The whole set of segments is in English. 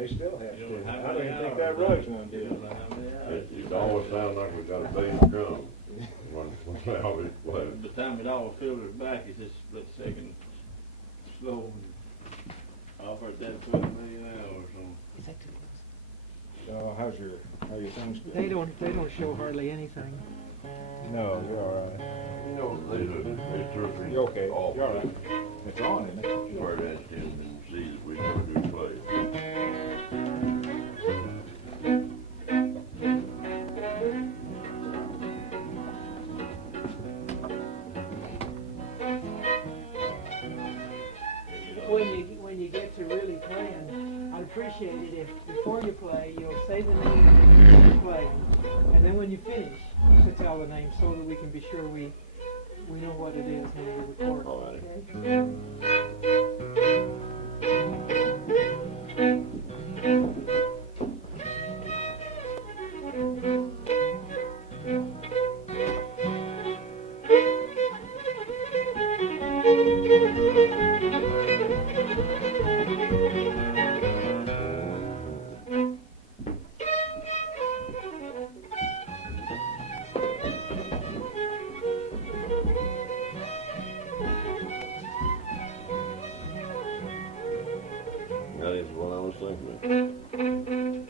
They still have You to. know, how I many didn't think hours? that Ruggs one You did. don't know how many hours. It always sounds like we got a bass drum when Alvie plays. By the time it all filters back, it's just a split second slow. Offered that 12 million hours on. Is that too So how your things close? going? They don't show hardly anything. No, you're all right. You know, they terrific. You're okay. Off. You're all right. It's on, isn't it? Where that's in and see that we know who plays. When you get to really playing, I'd appreciate it if before you play, you'll say the name you play, and then when you finish, you should tell the name so that we can be sure we know what it is when we record. All right. Okay? That is what I was thinking.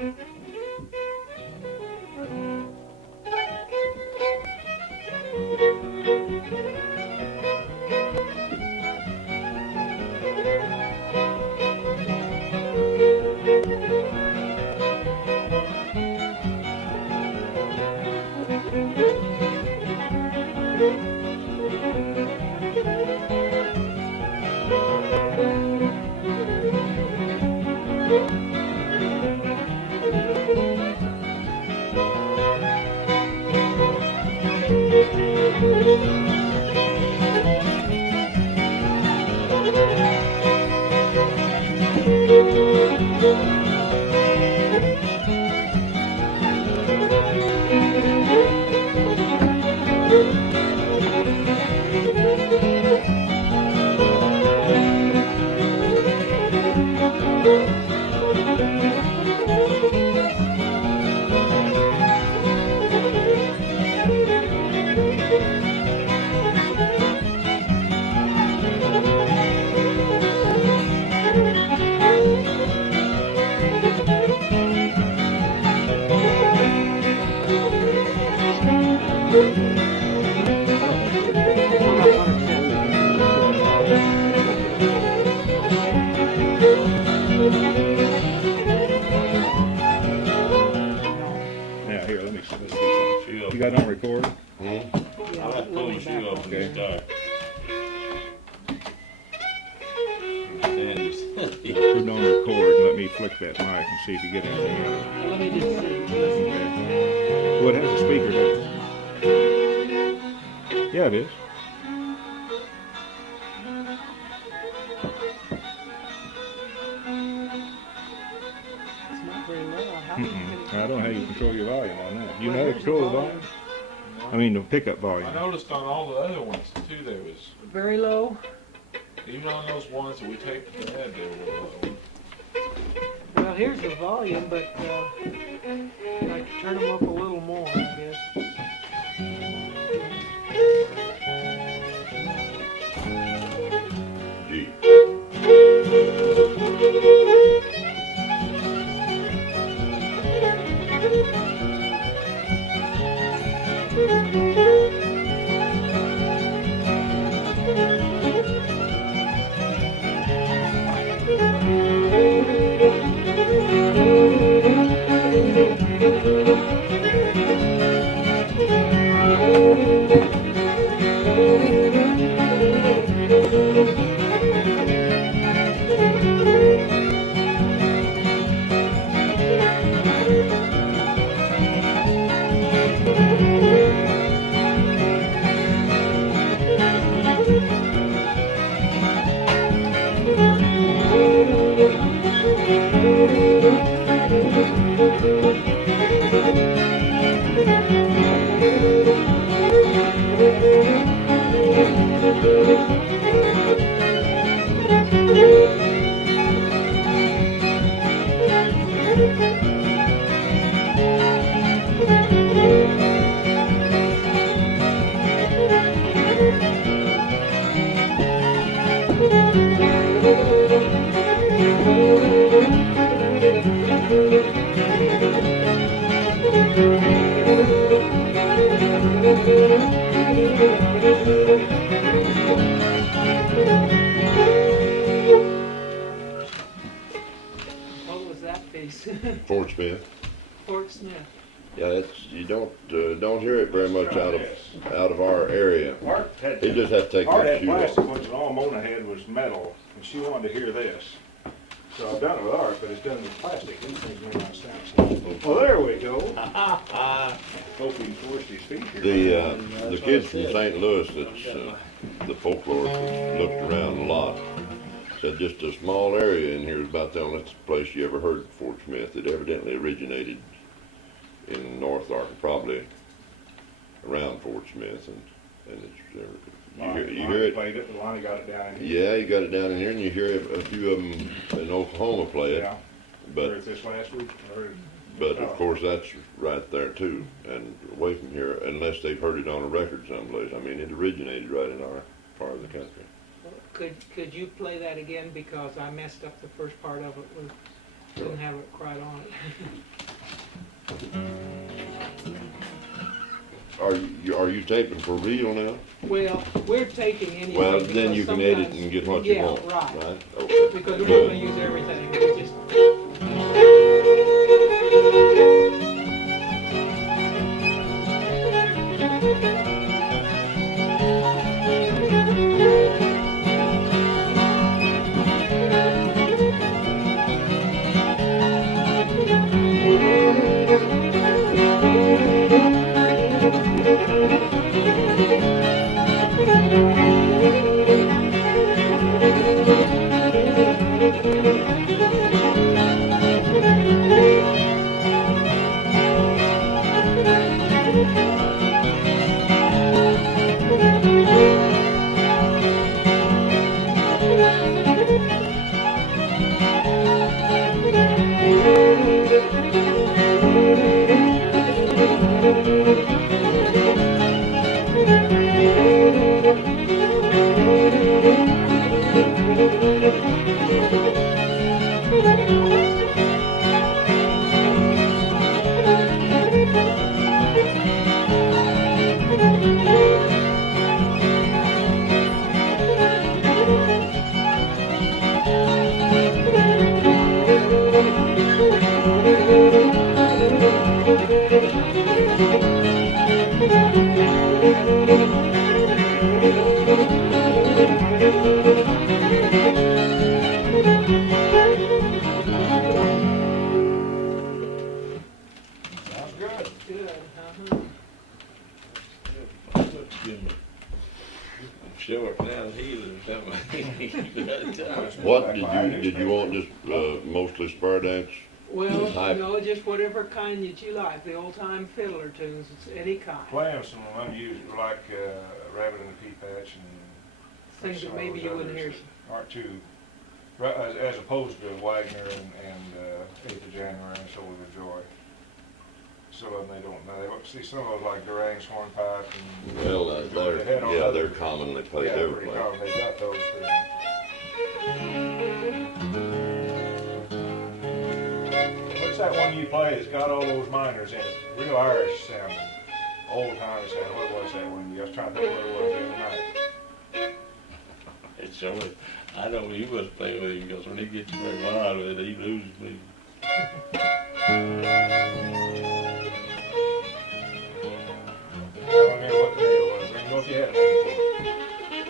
Now here, let me see. You got it on record? Yeah, I'll have to pull your shoe up when you start. Put it on record and let me flick that mic and see if you get anything out of it. let me just see. Okay. Well, it has a speaker there. Yeah, it is. It's not very low. How do you I don't know how you control your volume on that. You know how to control the volume? I mean the pickup volume. I noticed on all the other ones too, there was, very low? even on those ones that we taped to the head, they were low. Well, here's the volume, but I could turn them up a little more, I guess. Gee. What was that piece? Fort Smith. Fort Smith. Yeah, it's you don't hear it very much out of our area. Art had, He just had to take Art that had shoe plastic, off. which all Mona had was metal, and she wanted to hear this. So I've done it with art, but it's done with plastic. These things may not sound so. Well, there we go. Hope he forced his feet here. The kids from St. Louis that's the folklore looked around a lot. Said just a small area in here is about the only place you ever heard Fort Smith. It evidently originated in North Arkansas, probably around Fort Smith, and it's you hear it. Played it, but Lonnie got it down in here. Yeah, you got it down in here, and you hear a few of them in Oklahoma play it. Yeah. But Heard this last week. But of course, that's right there too, and away from here, unless they've heard it on a record someplace. I mean, it originated right in our part of the country. Could you play that again, because I messed up the first part of it. We didn't have it quite on it. Are you taping for real now? Well, we're taking anything. Well, then you can edit sometimes- and get what you yeah, want. right. Okay. Because we're not going to use everything. We just. What did you want? Just mostly spur dance? Well, type? no, just whatever kind that you like. The old-time fiddler tunes, it's any kind. Play them some unusual, like Rabbit and the Pea Patch and Things that maybe you wouldn't hear. Aren't too, as opposed to Wagoner and 8th of January and So With Joy. Some of them they don't know. See, some of those like Durang's Hornpipe and... Well, they're commonly played everywhere. Pretty common. They got those for What's that one you play that's got all those minors in it? Real Irish sounding. Old time sounding. What was that one? I was trying to think what it was the other night. It's only, I know he was playing with him, because when he gets very wild with it, he loses me. I don't remember what the name was. I didn't know if you had it.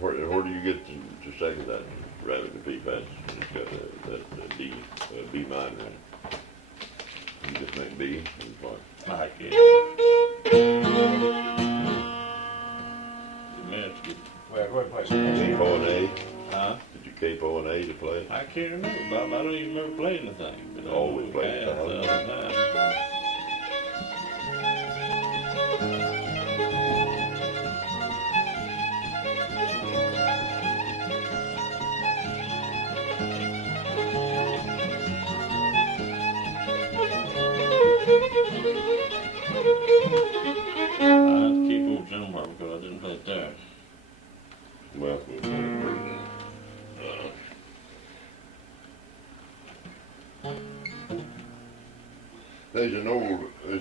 Where do you get to second that Rabbit and Pea Patch? It's got that B minor in it. You just make B and what? I can't. The man's good. Well, go ahead and play some. Capo and A? Huh? Did you capo and A to play? I can't remember, Bob. I don't even remember playing the thing. But I Oh, we know played it it. the other time. I have to keep old somewhere because I didn't play it there. Well, there's an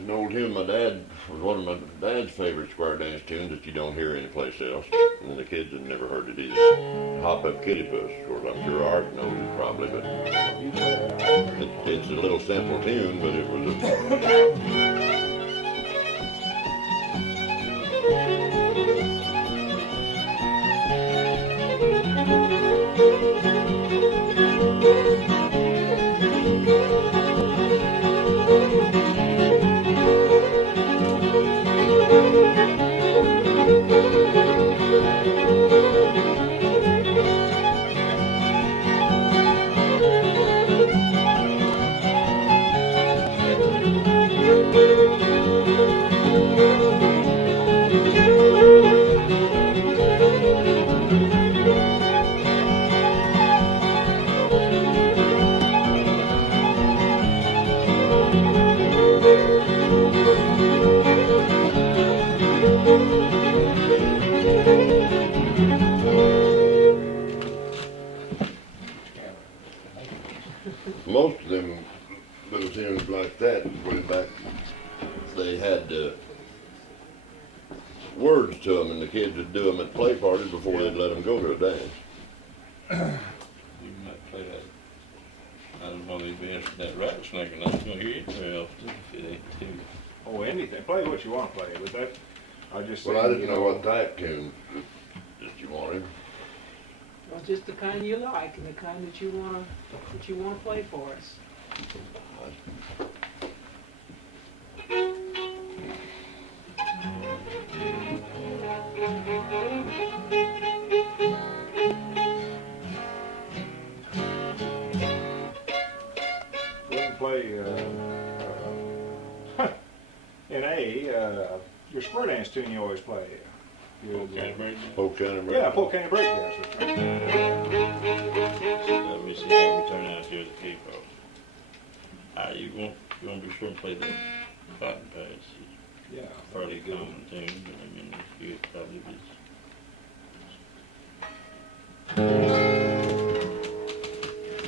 old tune my dad was one of my dad's favorite square dance tunes that you don't hear anyplace else, and the kids had never heard it either. Up Kitty Puss. Of course, I'm sure Art knows it probably, but it's a little simple tune, but it was a most of them little tunes like that, way back, they had words to them, and the kids would do them at play parties before they'd let them go to a dance. You might play that. I don't want to be interested in that Rattlesnake, and I'm not going to hear it very often if it ain't too. Oh, anything. Play what you want to play. With that, I just. Well, I didn't know what type tune that you wanted. Well, just the kind you like and the kind that you wanna play for us. We can play in A, your square dance tune you always play. Polk County Break. Yeah, Polk County Break Dance. Let me see how we turn out here at the people. You want to be sure and play the Cotton Patch. Yeah. Fairly common tune, but I mean, you could probably be.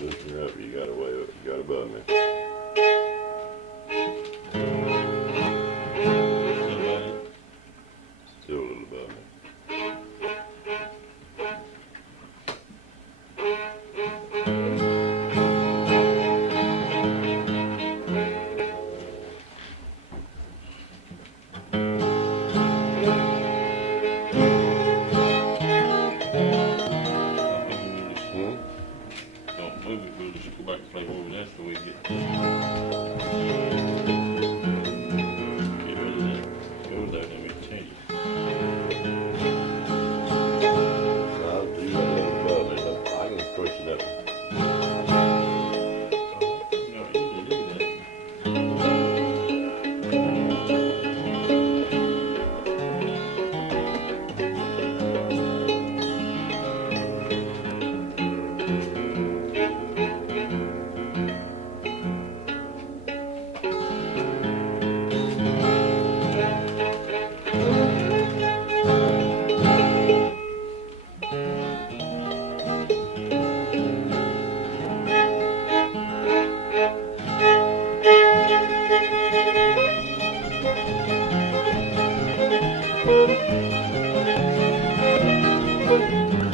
Listen up, you got above me. Still a little above me. Don't move it, we'll just go back and play over there so we get rid of that. Go there, then we can change it. I'll do that a little above me. I can push it up. No, you can do that.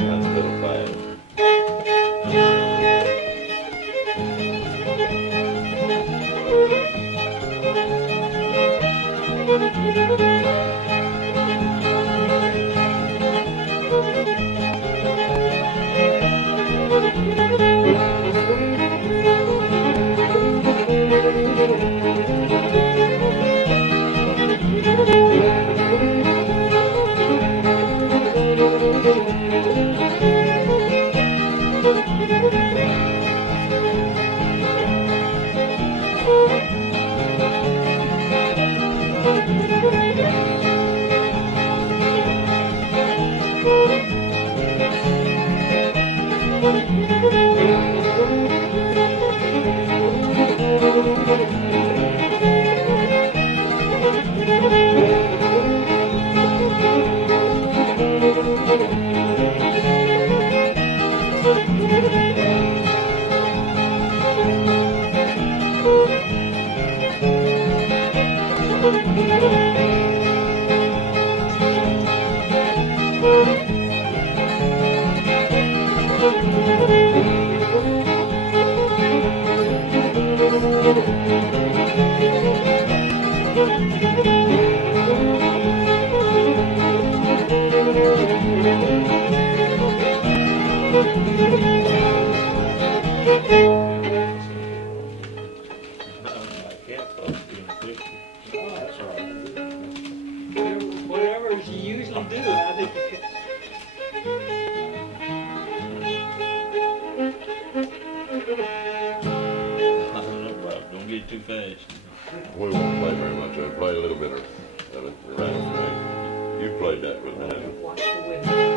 That's a little fast. I can't post in a picture. Oh, that's all right. Whatever you usually do, I think you could. I don't know, Bob, don't get too fast. We won't play very much. I play a little bit of it. Rattlesnake. You played that with me, haven't you? Watch the window.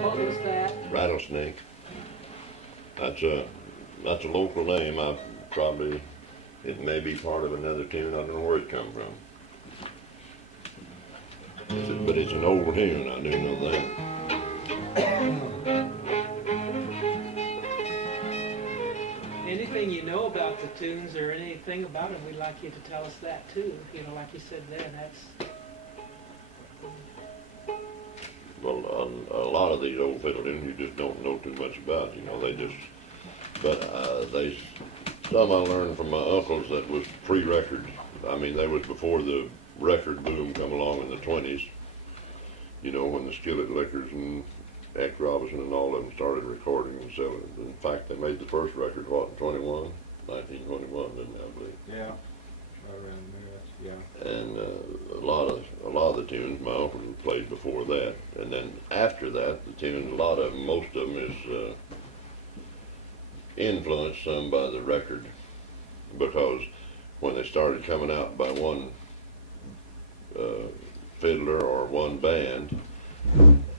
What was that? Rattlesnake. That's a local name. It may be part of another tune. I don't know where it come from. But it's an old tune. I do know that. Anything you know about the tunes or anything about them, we'd like you to tell us that too. You know, like you said there, that's. Well, a lot of these old fiddle tunes you just don't know too much about. You know, some I learned from my uncles that was pre-record. I mean, they was before the record boom come along in the 20s. You know, when the Skillet Lickers and X Robinson and all of them started recording and selling. In fact, they made the first record, what, in 1921, didn't they, I believe? Yeah. Around there, yeah. And a lot of the tunes my uncle played before that, and then after that, the tunes, most of them is influenced some by the record, because when they started coming out by one fiddler or one band,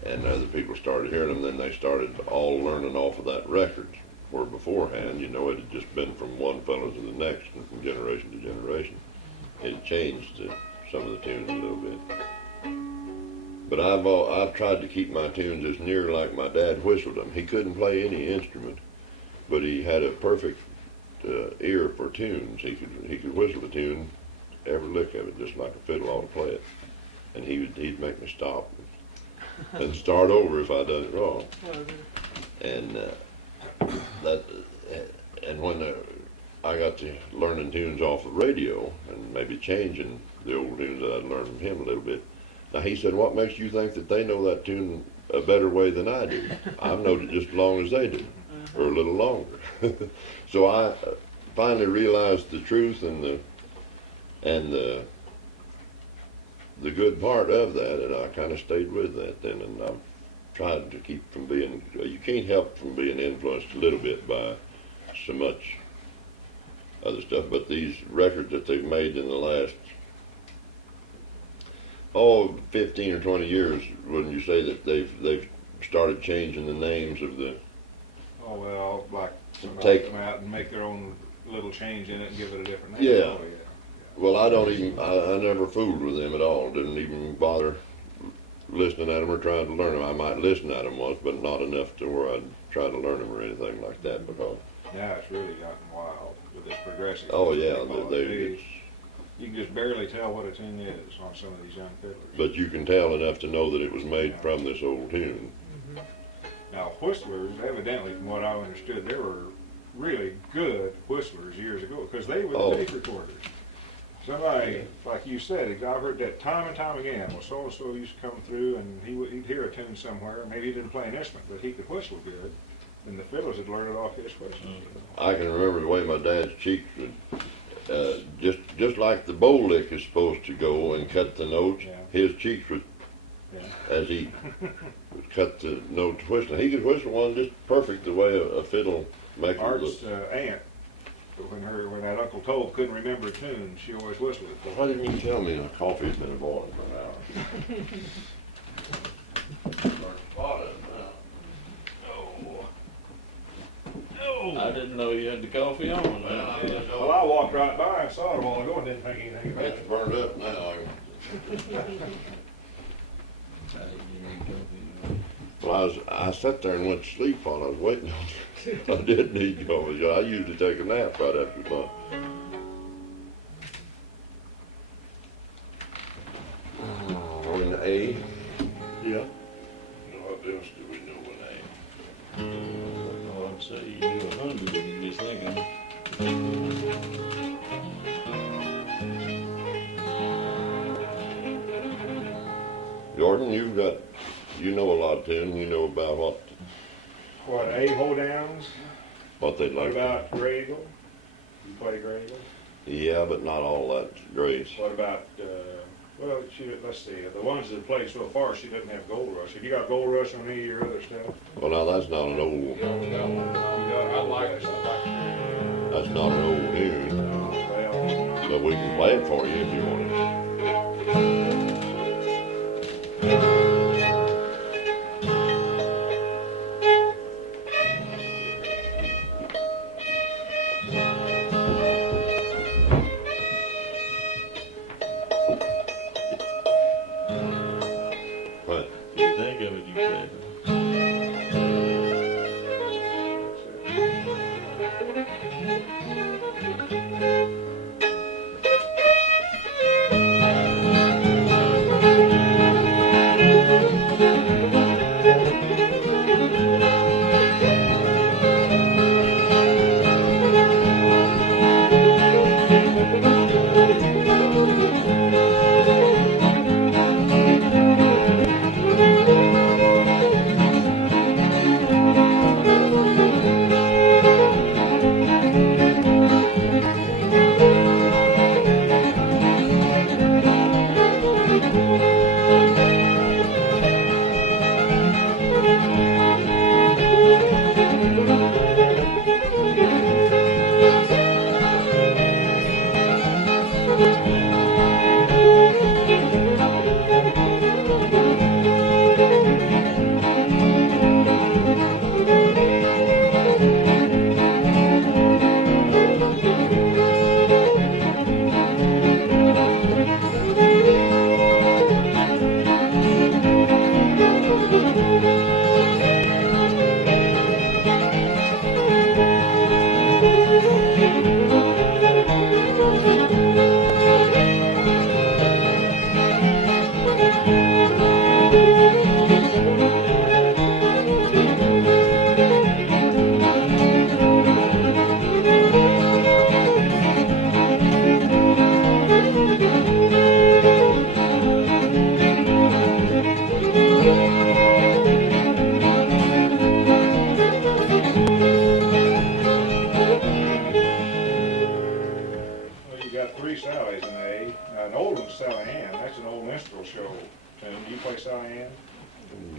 and other people started hearing them, then they started all learning off of that record. Where beforehand, you know, it had just been from one fellow to the next, and from generation to generation. It had changed some of the tunes a little bit. But I've tried to keep my tunes as near like my dad whistled them. He couldn't play any instrument, but he had a perfect ear for tunes. He could whistle a tune, every lick of it, just like a fiddle ought to play it. And he'd make me stop and start over if I done it wrong. And when I got to learning tunes off the radio and maybe changing the old tunes that I'd learned from him a little bit. Now he said, "What makes you think that they know that tune a better way than I do? I've known it just as long as they do, or a little longer." So I finally realized the truth and the good part of that, and I kind of stayed with that then, and I've tried to keep from being, you can't help from being influenced a little bit by so much other stuff, but these records that they've made in the last 15 or 20 years, wouldn't you say that they've started changing the names of the Oh, well, like somebody Take- come out and make their own little change in it and give it a different name. Yeah. Oh, Well, I never fooled with them at all. Didn't even bother listening at them or trying to learn them. I might listen at them once, but not enough to where I'd try to learn them or anything like that. Because Now it's really gotten wild with this progressive. oh yeah, it's, you can just barely tell what a tune is on some of these young fiddlers. but you can tell enough to know that it was made from this old tune. Now whistlers, evidently, from what I understood, they were really good whistlers years ago because they were Oh. tape recorders. Somebody, like you said, I've heard that time and time again. Well, so-and-so used to come through and he'd hear a tune somewhere. Maybe he didn't play an instrument, but he could whistle good. And the fiddlers had learned it off his whistle. I can remember the way my dad's cheeks would, just like the bow lick is supposed to go and cut the notes, Yeah. his cheeks would, Yeah. as he would cut the notes whistling. He could whistle one just perfect the way a fiddle maker Art's would. aunt, when that Uncle Toll couldn't remember a tune, she always whistled it. Well, why didn't you tell me the coffee's been boiling for an hour? I didn't know you had the coffee on. Well, I walked right by and saw it a while ago and didn't think anything about It's it. burned up now. Well, I sat there and went to sleep while I was waiting on it. I did need coffee. I usually take a nap right after lunch. We're in A. Yeah. What else do we know in A? I'd say you do 100 and be thinking. Jordan, you know a lot of tunes. You know about What, A hold downs? what they'd What like. about Grey Eagle? You play Grey Eagle? Yeah, but not all that great. What about, well, let's see, the ones that played so far, she doesn't have Gold Rush. Have you got Gold Rush on any of your other stuff? Well, now that's not an old. I like it. That's not an old tune. Well, But we can play it for you if you want it. What? You think of it, you say.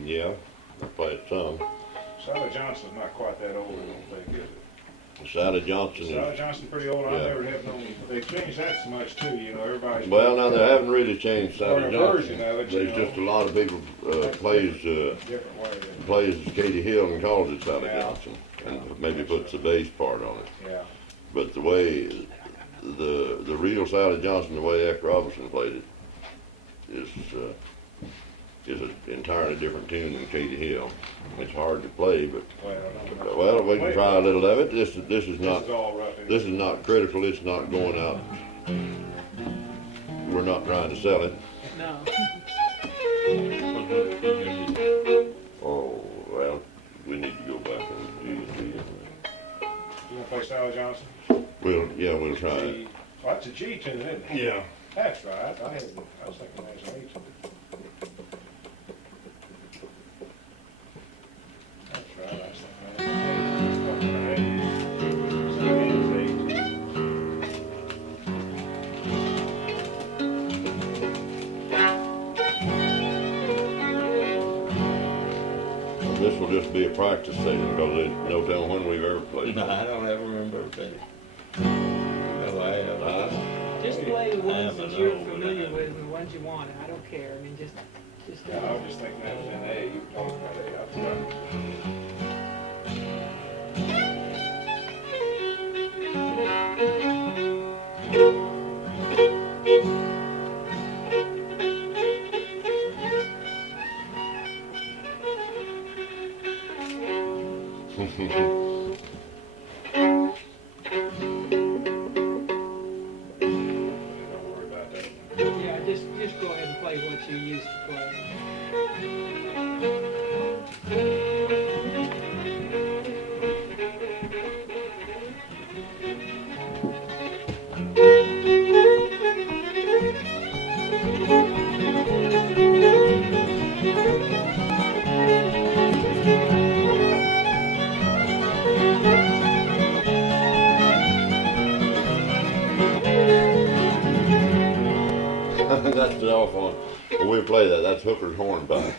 Yeah, I play it some. Sally Johnson's not quite that old, I don't think, is it? Sally Johnson Sally is, Johnson pretty old. I Yeah. never have known. They changed that so much too. You know, everybody's. well, now they haven't really changed Or Sally a Johnson. version of it, you There's know. just a lot of people plays Different way. plays Katie Hill and calls it Sally Yeah. Johnson, and maybe puts the bass part on it. Yeah. But the way the real Sally Johnson, the way Eck Robinson played it, is an entirely different tune than Katie Hill. It's hard to play, but Well, we can try a little of it. This is This not is all rough. this is not critical. It's not going out. We're not trying to sell it. No. Oh well, we need to go back and do You want to play Sally Johnson? we'll try it. G. Well, that's a G tune, isn't it? Yeah. That's right. I was thinking that was an A tune. That's right. I was thinking that was an A tune. So it is A tune. This will just be a practice session because there's no telling when we've ever played. No, I don't ever remember playing. No, I haven't. Just play the ones haven't that you're known. familiar with and the ones you want. I don't care. I mean, just. Yeah, I was just thinking that was an A. You were talking about A. I forgot. Don't worry about that. Yeah, just go ahead and play what you used to play. That's the off one. When we play that, that's Hooker's Hornpipe.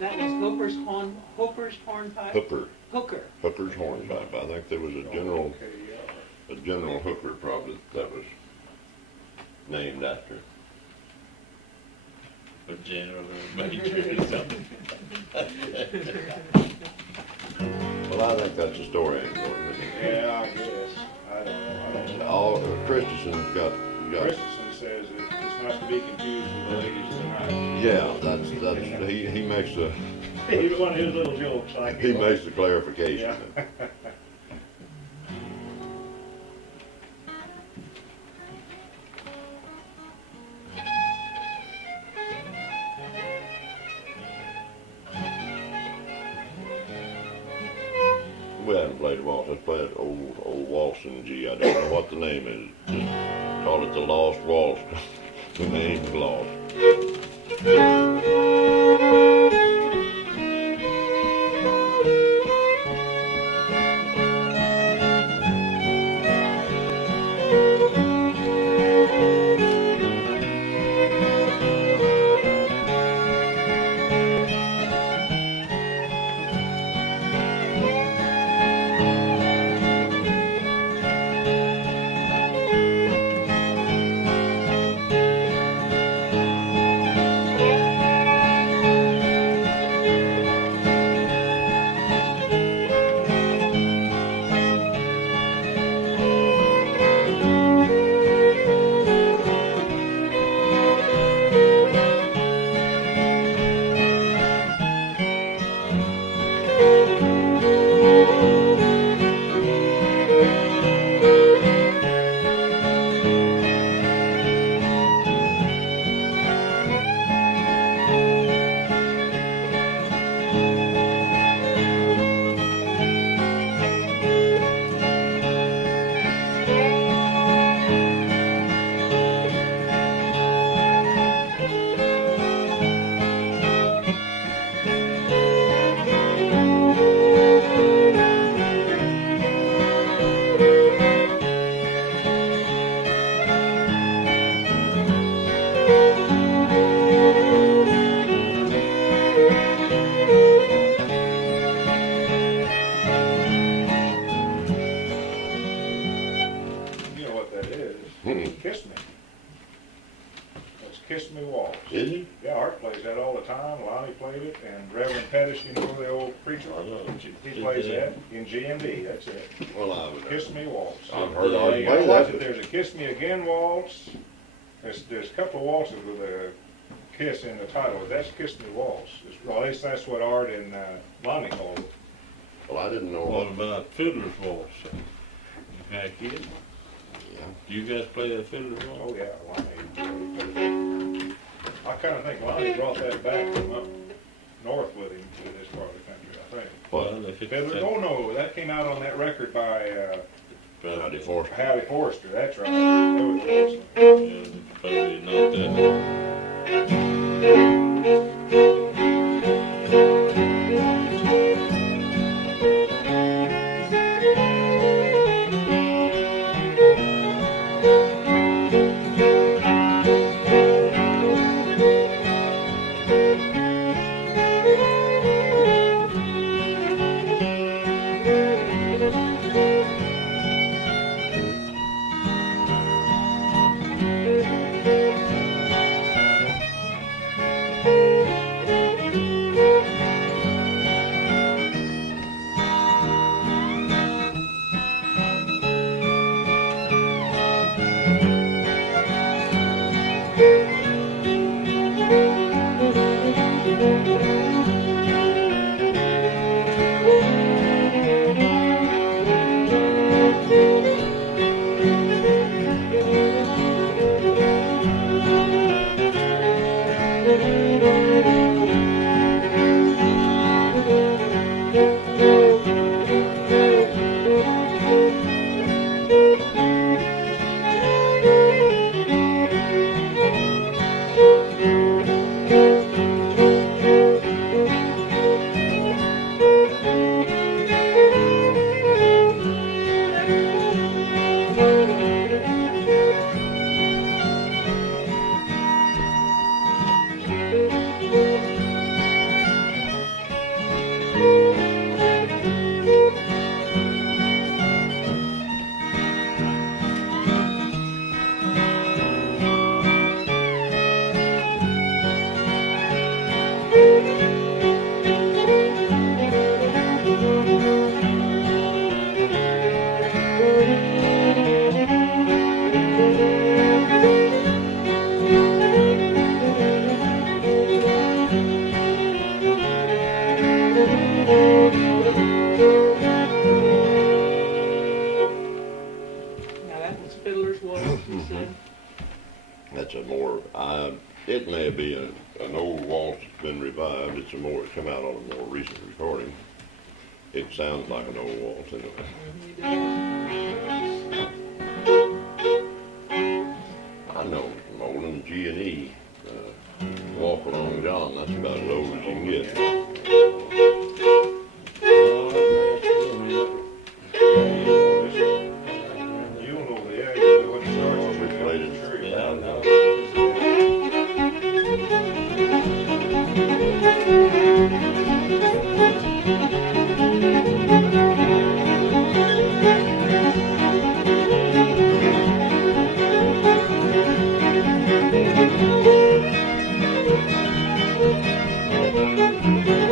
That was Hooker's Hornpipe? Hooker. Hooker's Hornpipe. I think there was a general Hooker probably that was named after. Or general or major or something. Well, I think that's a story angle, isn't it? Yeah, I guess. I don't know. All Christensen's got. Christensen says it's not to be confused with the ladies of the night. Yeah, he makes the One of his little jokes, like he makes the clarification. Yeah. We haven't played a waltz. Let's play an old waltz in G. I don't know what the name is. Just call it the Lost Waltz. The name is lost. Kiss Me Waltz. Is he? Yeah, Art plays that all the time. Lonnie played it, and Reverend Pettis, you know, the old preacher, I know. he plays that in G&D. That's it. Well, I would. Kiss Me Waltz. I've heard Yeah, Art You play gotta watch that. it. There's a Kiss Me Again waltz. There's a couple of waltzes with a kiss in the title. That's Kiss Me Waltz. Well, at least that's what Art and Lonnie called it. Well, I didn't know What what. about Fiddler's Waltz? You had kids? Yeah. Do you guys play that Fiddler's Waltz? Oh, yeah, Lonnie. I kind of think Lonnie brought that back from up north with him to this part of the country, I think. Well, if it's Fiddler, oh no, that came out on that record by Howdy Forster. Howdy Forster, that's right. That was awesome. yeah, probably not that. Now that was Fiddler's Waltz, you said? That's a more, it may be an old waltz that's been revived. It's it come out on a more recent recording. It sounds like an old waltz anyway. I know from old and G&E, Walk Along John, that's about as old as you can get. You'll know the age when it starts. We played it. Sure you Yeah, I know. know. Thank you.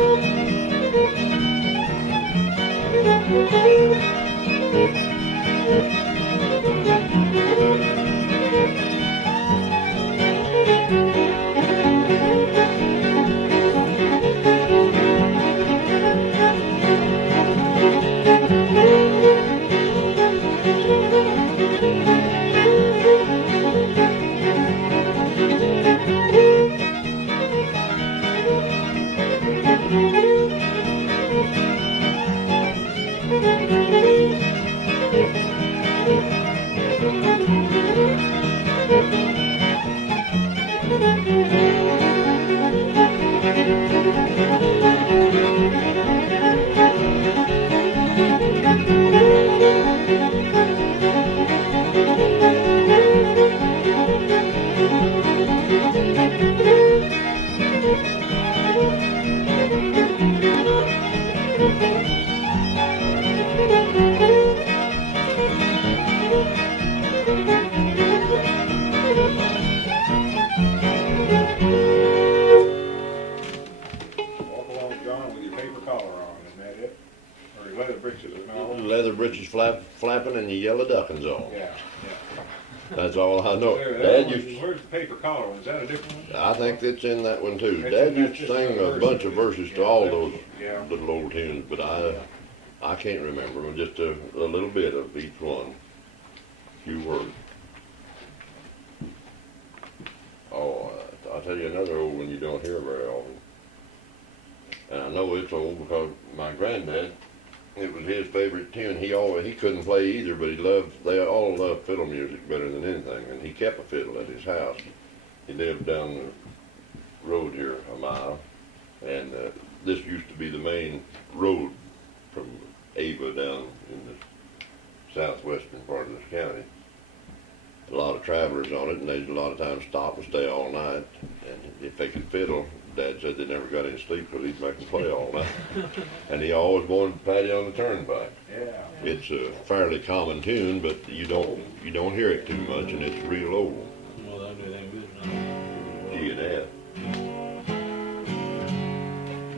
flapping and your yellow duckings on. Yeah, That's all I know. yeah. Dad used, Where's the paper collar one? Is that a different one? I think that's in that one too. That's Dad in- used that's to just sing a a verse. bunch of verses to Yeah, all that's- those Yeah. little old tunes, but I can't remember them. Just a little bit of each one. A few words. Oh, I'll tell you another old one you don't hear very often. And I know it's old because my granddad, it was his favorite tune. He couldn't play either, but they all loved fiddle music better than anything. And he kept a fiddle at his house. He lived down the road here a mile. And this used to be the main road from Ava down in the southwestern part of this county. A lot of travelers on it, and they'd a lot of times stop and stay all night. And if they could fiddle, Dad said they never got any sleep because he'd make them play all night. And he always wanted to patty on the turnpike. Yeah. It's a fairly common tune, but you don't hear it too much, and it's real old. Well, I do think good now. G and F.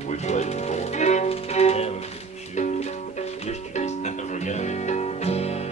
We played it before. Yeah, but shoot, yesterday, I forgot it.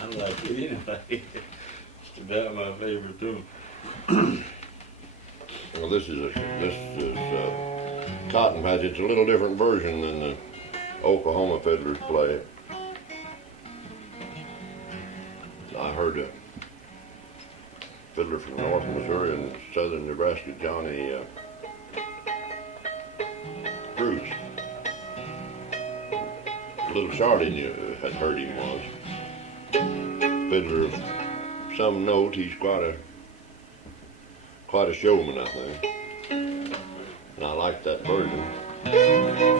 I like it anyway. It's about my favorite too. Well, this is Cotton Patch. It's a little different version than the Oklahoma fiddlers play. I heard a fiddler from north Missouri and southern Nebraska, Johnny Bruce. Little Charlie had heard him was. Fiddler of some note. He's quite a showman, I think. And I like that version.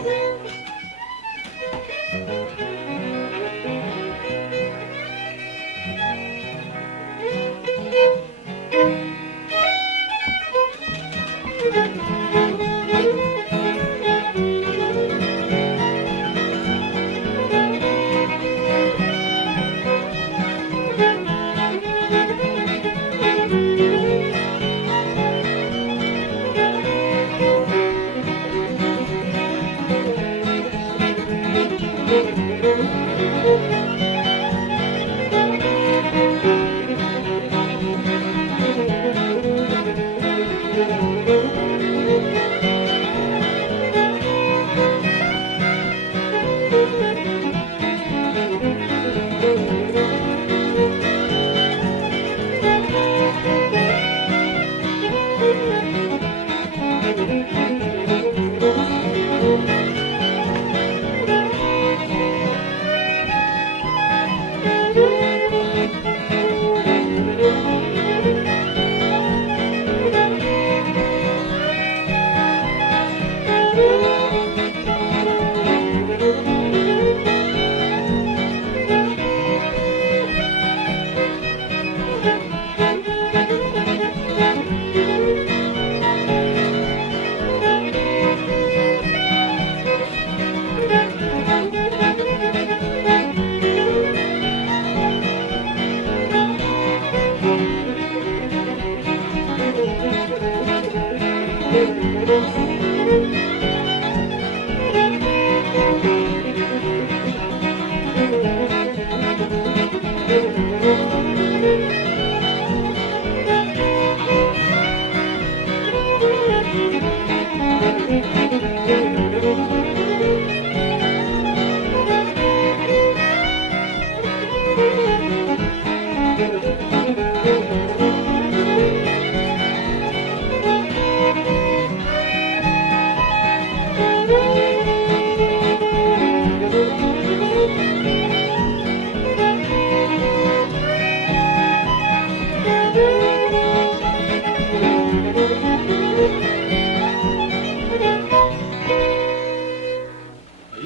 You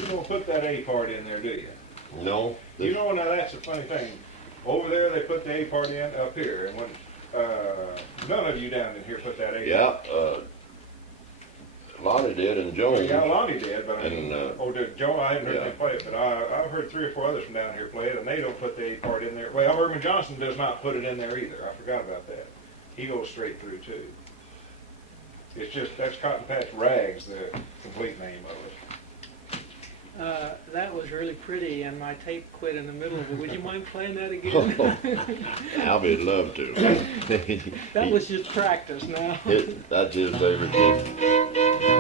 don't put that A part in there, do you? No. You know, now that's a funny thing. Over there, they put the A part in up here, and when, none of you down in here put that A part. Yeah, Lonnie did and Joe. Yeah, Lonnie did, but I mean, And, did Joe, I haven't heard yeah. they play it, but I've heard 3 or 4 others from down here play it, and they don't put the A part in there. Well, Irvin Johnson does not put it in there either. I forgot about that. He goes straight through too. It's just, that's Cotton Patch Rags, the complete name of it. That was really pretty, and my tape quit in the middle of it. Would you mind playing that again? Alvie'd love to. That was just practice now. That's his favorite thing.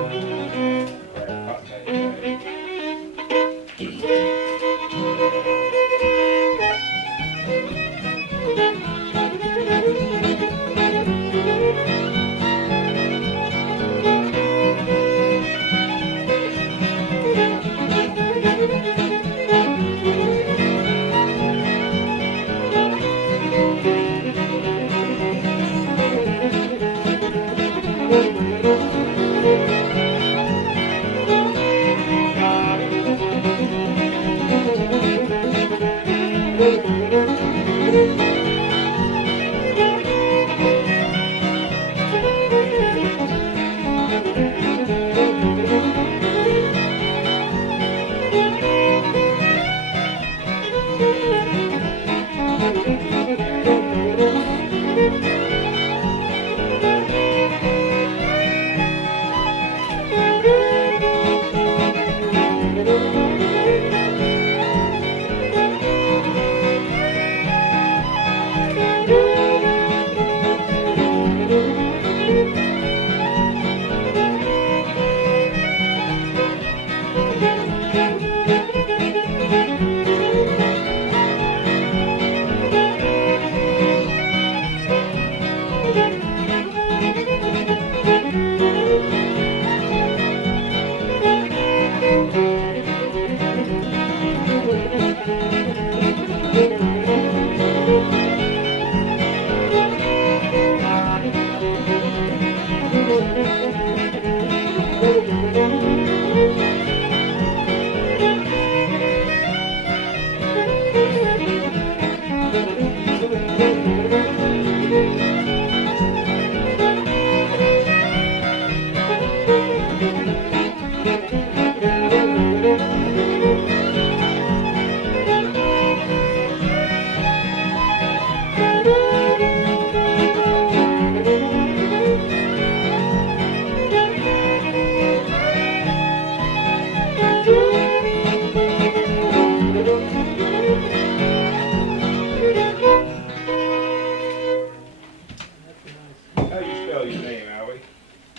Cotton Patch Rags. How do you spell your name, Alvie?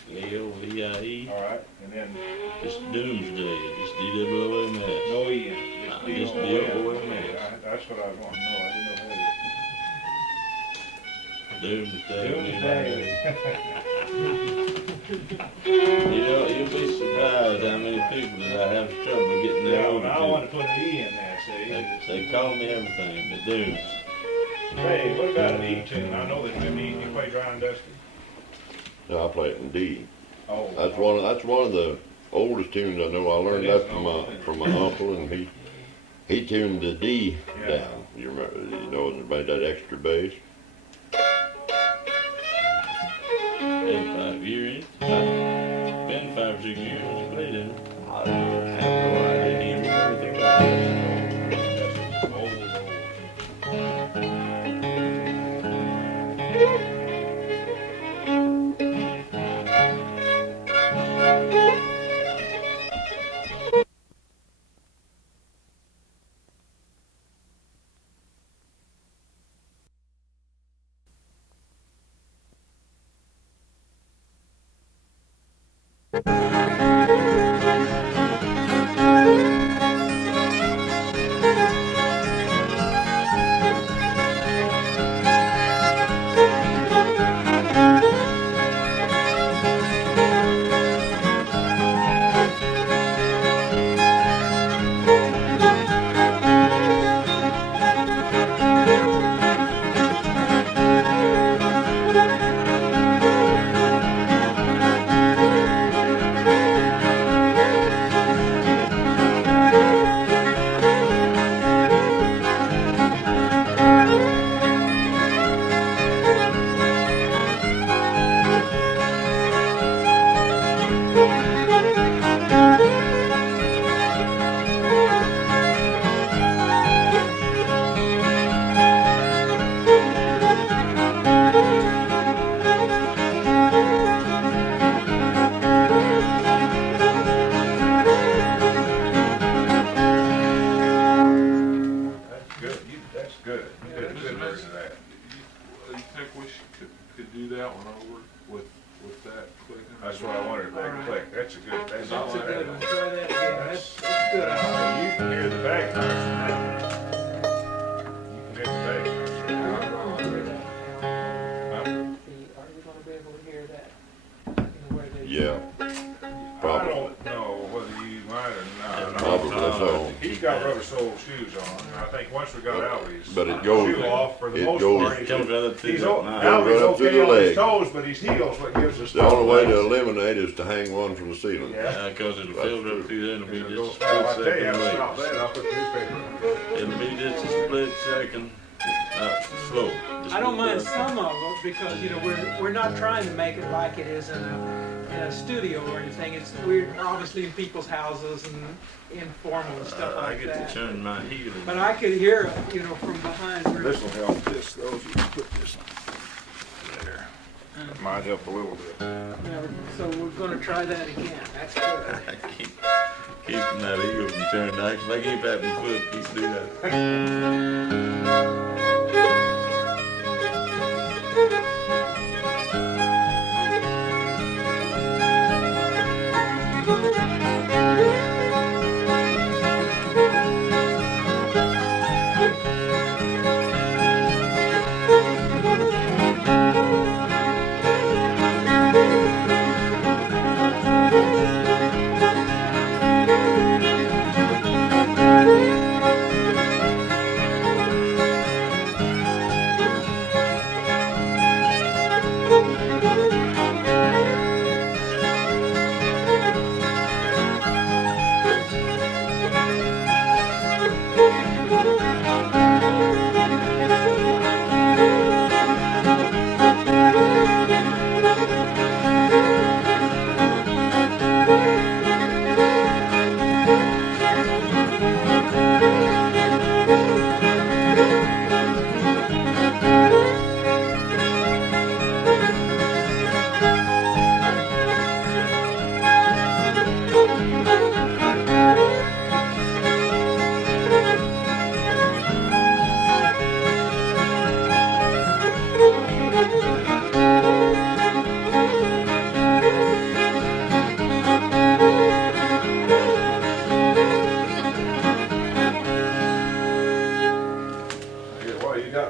L-V-I-E. All right, and then Just Doomsday. Just D-W-O-M-S. no E in it. Just D-O-O-M. D-O-O-M-S. Yeah, that's what I was wanting to know. I didn't know Doomsday. Doomsday. You'll be surprised how many people that I have trouble getting Yeah, their well, over I to. want to put an E in there, see? They call me everything, but Dooms. Hey, what about an E tune? I know there's been E. You play Dry and Dusty? No, I play it in D. Oh. That's one of the oldest tunes I know. I learned It is that an old thing. from my uncle, and he tuned the D Yeah. down. You remember? You know, it made that extra bass. Been 5 years. Been 5 or 6 years since I played in it. I have no idea even everything about it. That's old. That's what I wondered if they could click. That's a good, that's all That's a I good had. one. Try that again. That's good. You can hear the bagpipes now. You can hear the bagpipes. Are you gonna hear that? Huh? See, are you gonna be able to hear that? You know, where they? Yeah, I probably. don't know whether you might or not. Probably so. He's got rubber sole shoes on. I think once we got Alvie's But it goes- shoe off, for the it most goes- part, It comes right up to he's the o- nine. Alvie's right up to okay the on his leg. toes, but his heels what gives us The only way to trouble. eliminate is to hang one from the ceiling. Yeah. Cause it'll fill up through there and it'll be It'll just go- a I split tell you, second I'll stop late. that. I'll put newspaper. It'll be just a split second, slow. Just I don't move mind down. some of them because, you know, we're not trying to make it like it is in a studio or anything. We're obviously in people's houses and informal and stuff I like get that. to turn my heel. But I could hear it, you know, from behind. Where, This will help. This, those, you can put this there. It might help a little bit. so we're gonna try that again. That's good. I keep that heel from turning. I keep having foot, keep do that.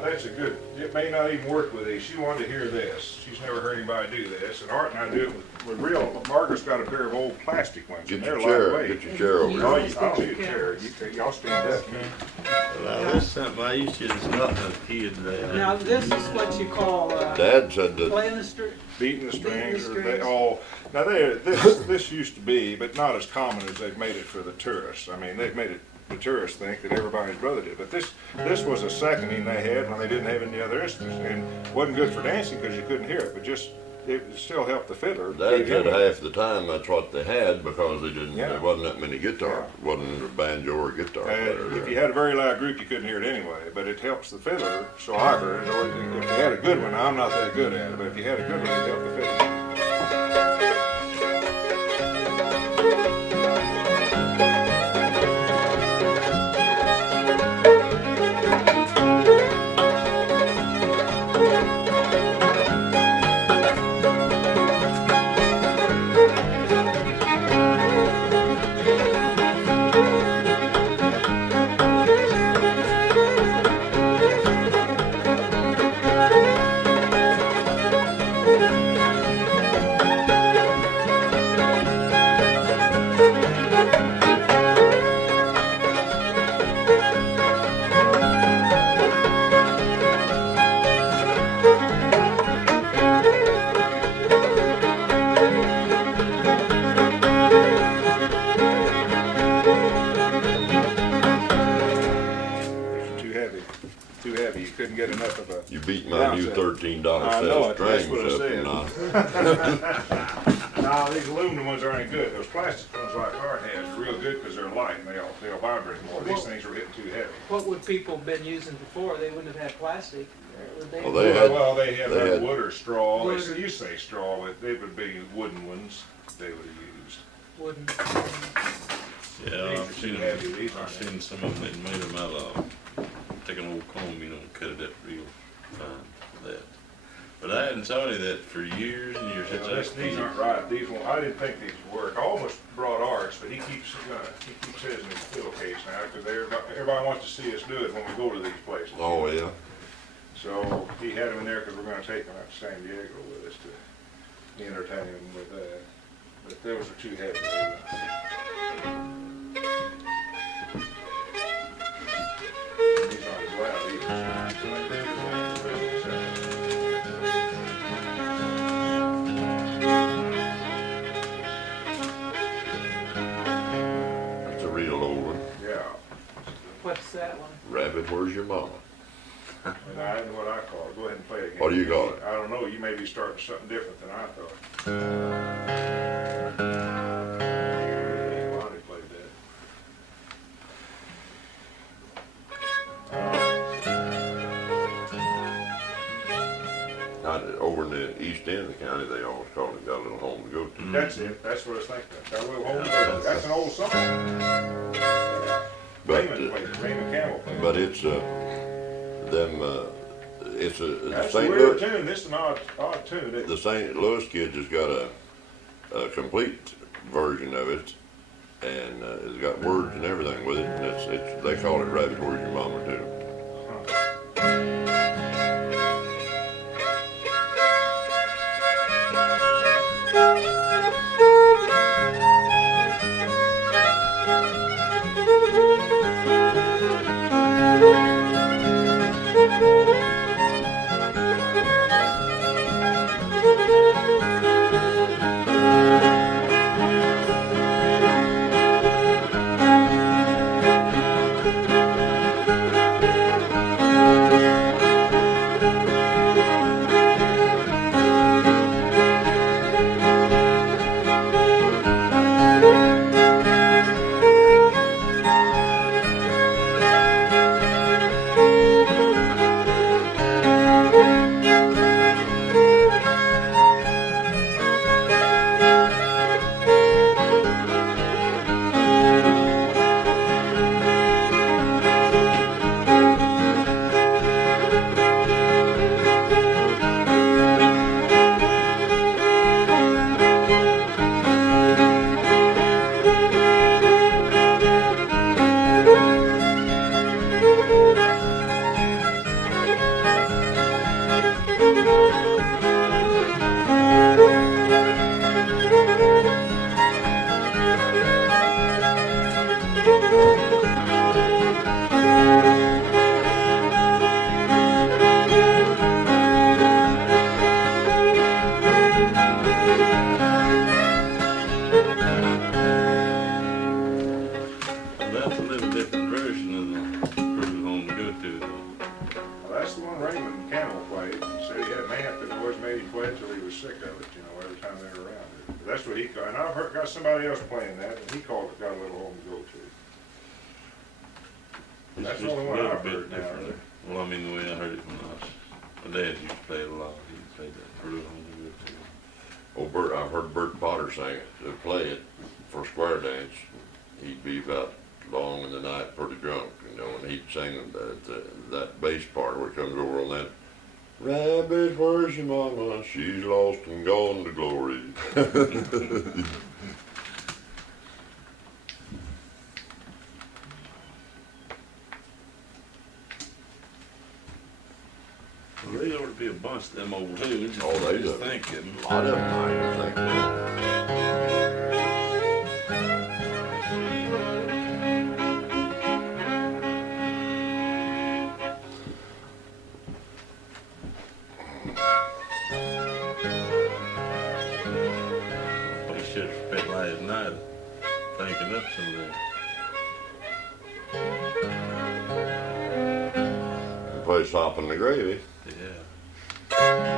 That's a good, it may not even work with these. She wanted to hear this. She's never heard anybody do this. And Art and I do it with real, Margaret's got a pair of old plastic ones. Get And your they're chair, lightweight. get your chair over Oh, here. you, I'll need a chair. Y'all stand up. Well, that's something I used to just not as a kid today. Now this is what you call Dad said that playing the string. Beating the strings, or they strings. all, now this used to be, but not as common as they've made it for the tourists. I mean, they've made it, the tourists think that everybody's brother did. But this was a seconding they had when they didn't have any other instruments. And wasn't good for dancing because you couldn't hear it, but just, it still helped the fiddler. Dad said half the time that's what they had because they didn't. Yeah. There wasn't that many guitars. It wasn't a banjo or a guitar player. If you had a very loud group, you couldn't hear it anyway, but it helps the fiddler, so I heard. Or if you had a good one, I'm not that good at it, but if you had a good one, it helped the fiddler. $15 I set know of it, that's strings what I up said. and No, these aluminum ones aren't any good. Those plastic ones like our has are real good because they're light and they'll vibrate more. These things are getting too heavy. What would people been using before? They wouldn't have had plastic. Would they? Well, they had- They they had- wood or straw. Wood. You say straw, but they would be wooden ones they would have used. Wouldn't. Yeah, I've These are seen too heavy. These I've aren't. seen some of them that made them out of, take an old comb, you know, and cut it up real fine for that. But I hadn't saw any of that for years and years since I was a These kid. aren't right. These won't. I didn't think these would work. I almost brought ours, but he keeps his in his fiddle case now because everybody wants to see us do it when we go to these places. Oh, yeah. So he had them in there because we're going to take them out to San Diego with us to entertain them with that. But those are too heavy. These aren't as loud either. That's a real old one. Yeah. What's that one? Rabbit, where's your mama? And I know what I call it. Go ahead and play it again. What do you call it? I don't know. You may be starting something different than I thought. Bonnie played Over in the east end of the county, they always call it, got a little home to go to. That's it. That's what I was thinking. Got a little home. That's an old song. But, Raymond played it. Raymond Campbell played it. but it's That's a St. weird Louis, tune. This is an odd tune. Isn't it? the St. Louis kids has got a complete version of it, and it's got words and everything with it, and they call it Rabbit, Where's Your Mama too. That's a little different version of the cruise home to go to, though. Well, that's the one Raymond Campbell played. He said he had an aunt that always made him play it till he was sick of it, every time they were around it. But that's what he called, and I've got somebody else playing that, and he called it Got a Little Home to Go To. That's the Just only a one little I've bit heard now. different. Well, I mean, the way I heard it when my dad used to play it a lot. He played that cruise home to go to. I've heard Bert Potter sing it, to play it for square dance. He'd be about long in the night, pretty drunk, and he'd sing that bass part where it comes over on that. Rabbit, where's your mama? She's lost and gone to glory. Well, there ought to be a bunch of them old tunes. Oh, they just do. thinking. A lot of them, I think. We should have spent last night thinking up some of that. Play Sop in the Gravy. Yeah.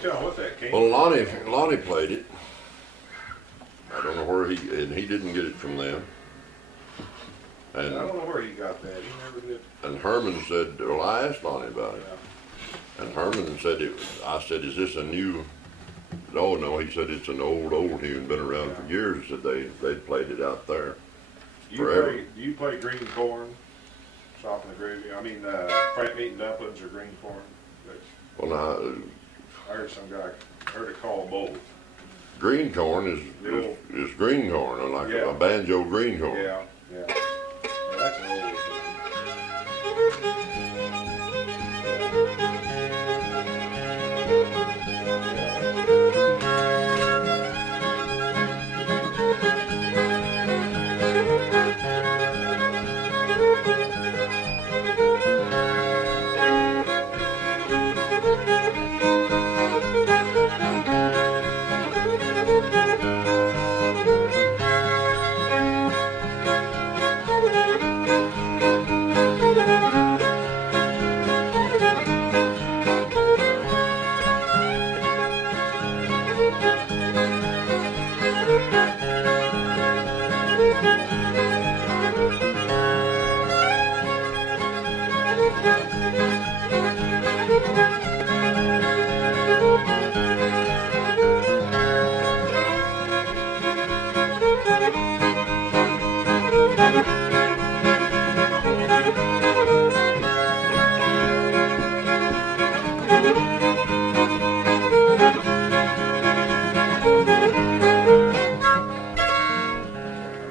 tell him what that came Well, Lonnie played it. I don't know where and he didn't get it from them. I And don't know where he got that. He never did. and Herman said, well, I asked Lonnie about it. Yeah. And Herman said I said, is this a new? Oh no, he said it's an old tune, been around for years. Said they'd played it out there. Do you play green corn? Shop in the gravy. I mean, fried meat and dumplings or green corn. Well, now I heard it called both. green corn is green corn, like a banjo green corn. Yeah, yeah. Now, that's an old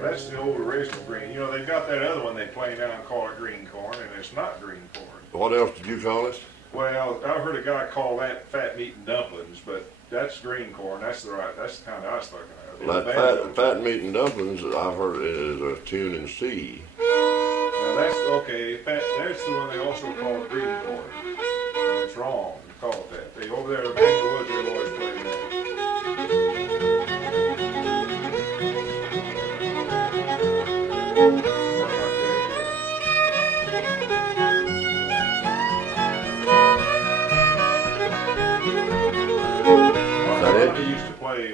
That's the old original green. You know, they've got that other one they play now and call it green corn, and it's not green corn. What else did you call it? Well, I've heard a guy call that fat meat and dumplings, but that's green corn. That's the kind I was thinking of. That fat meat and dumplings, I've heard it is a tune in C. Now that's okay. That's the one they also call green corn. And it's wrong to call it that. They over there back in the woods, they're always playing that.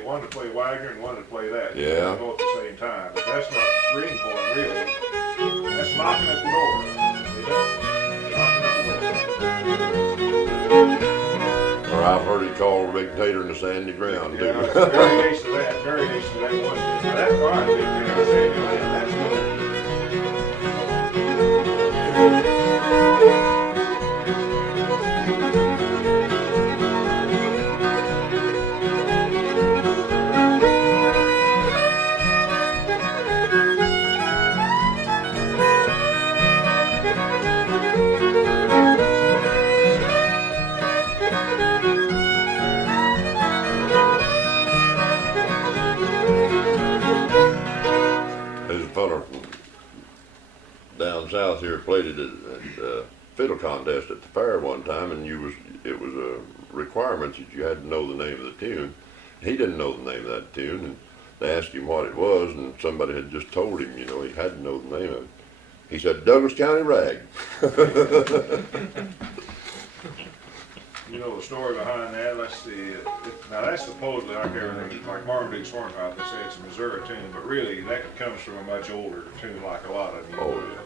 One to play Wagoner and one to play that. Yeah. Both at the same time. But that's not green corn, really. That's knocking at the door. Or I've heard it called Big Tater in the Sandy Ground, too. Yeah, variation of that one. Now, that's fine, Big Tater in the Sandy Ground. That's down south here played it at fiddle contest at the fair one time, and it was a requirement that you had to know the name of the tune. He didn't know the name of that tune, and they asked him what it was, and somebody had just told him, you know, he had to know the name of it. He said, Douglas County Rag. You know the story behind that? Let's see. Now that's supposedly like everything, like Marmaduke's Hornpipe. They say it's a Missouri tune, but really that comes from a much older tune, like a lot of them. Oh, yeah.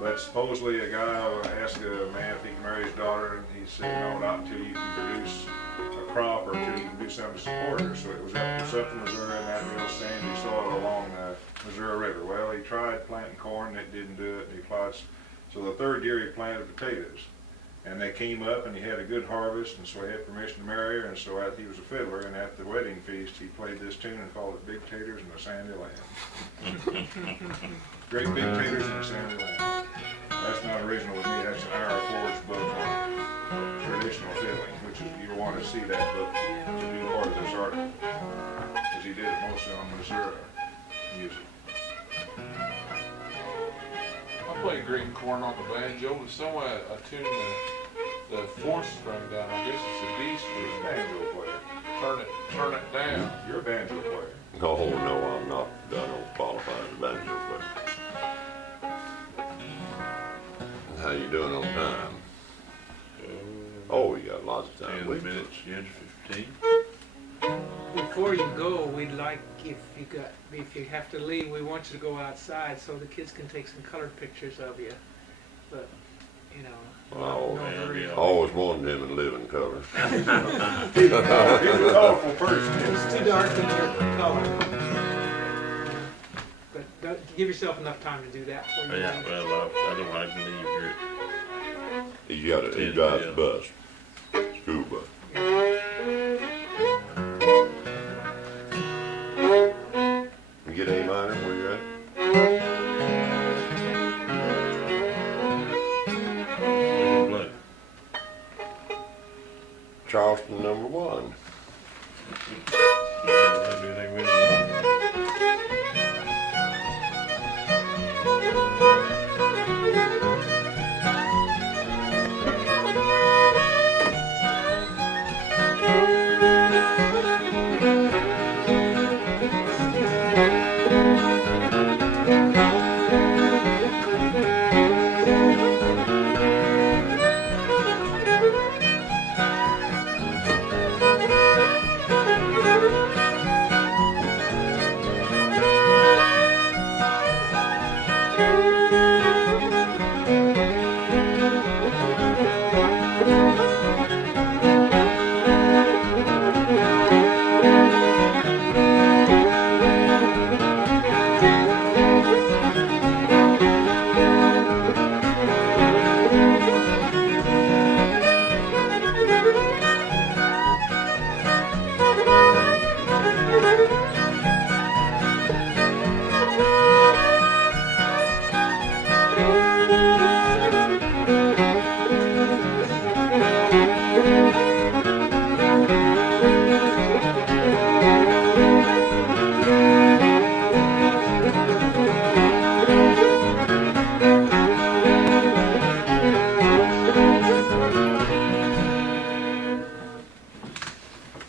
But supposedly a guy asked a man if he can marry his daughter, and he said, no, not until you can produce a crop or until you can do something to support her. So it was up to Missouri and that real sandy soil along the Missouri River. Well, he tried planting corn, and it didn't do it, and he applied. So the third year he planted potatoes. And they came up, and he had a good harvest, and so he had permission to marry her, and so he was a fiddler, and at the wedding feast, he played this tune and called it Big Taters in the Sandy Land. Great Big Taters in the Sandy Land. That's not original with me, that's an Ira Ford's book on traditional fiddling, which is, you'll want to see that book to do part of this article, because he did it mostly on Missouri music. I played green corn on the banjo, and somewhere I tuned the fourth string down. I guess it's a D You're a string. banjo player. Turn it down. You're a banjo player. Oh, no, I'm not. I don't qualify as a banjo player. How you doing on time? Oh, we got lots of time. 10 Wait minutes, till- yeah, 15. Before you go, we'd like, if you have to leave, we want you to go outside so the kids can take some colored pictures of you. But, you know, Oh, no man, hurry. yeah. I always wanted him in living color. He's a colorful person. It's too dark in your color. But give yourself enough time to do that before you Yeah, leave. well, I don't like to leave here. He drives a bus, school bus. You get A minor where you're at? We can play. Charleston #1. Everything we want.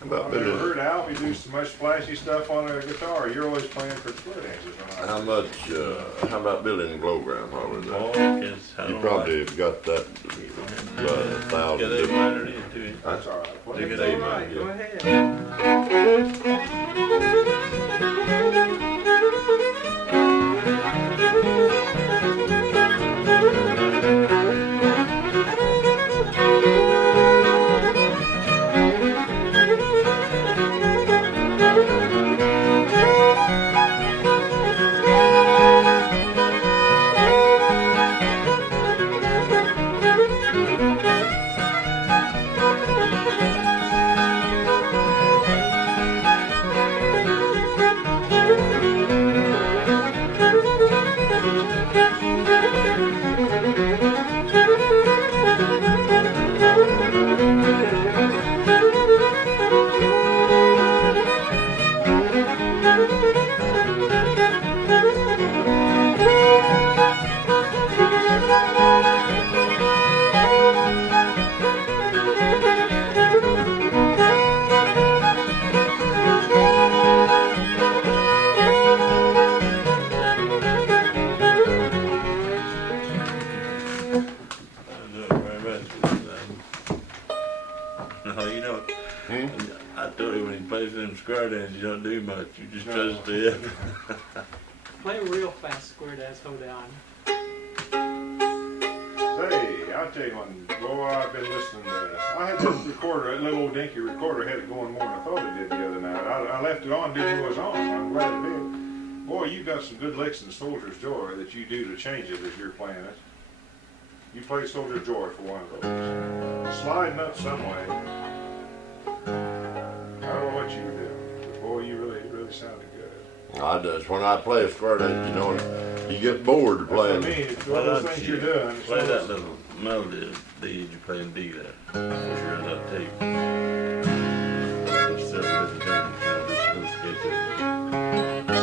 About I've never Billy. heard Alvie do so much flashy stuff on a guitar. You're always playing for square dances. How about Billy and Glowground? What was Polk that? is, I You don't probably like. have got that about 1,000 Yeah, they different. minored into it. That's all right. Play Dig it. it All out. right, go No, you know, Hmm? I told you when he plays them square dance, you don't do much. You just No. trust the Play a real fast square dance hoedown. Say, I'll tell you one. Boy, I've been listening to. I had this recorder, that little old dinky recorder, had it going more than I thought it did the other night. I left it on, didn't know it was on. I'm glad it did. Boy, you got some good licks in Soldier's Joy that you do to change it as you're playing it. You played Soldier's Joy for one of those. Sliding up some way. I don't know what you were doing, but boy, you really sounded good. I just when I play a square dance, you know, you get bored That's what I playing. mean. It's one of those things you're doing. It's Play one of that those- little melody D you play in D there. For sure that tape. Just so good to do, you know, just little sketches.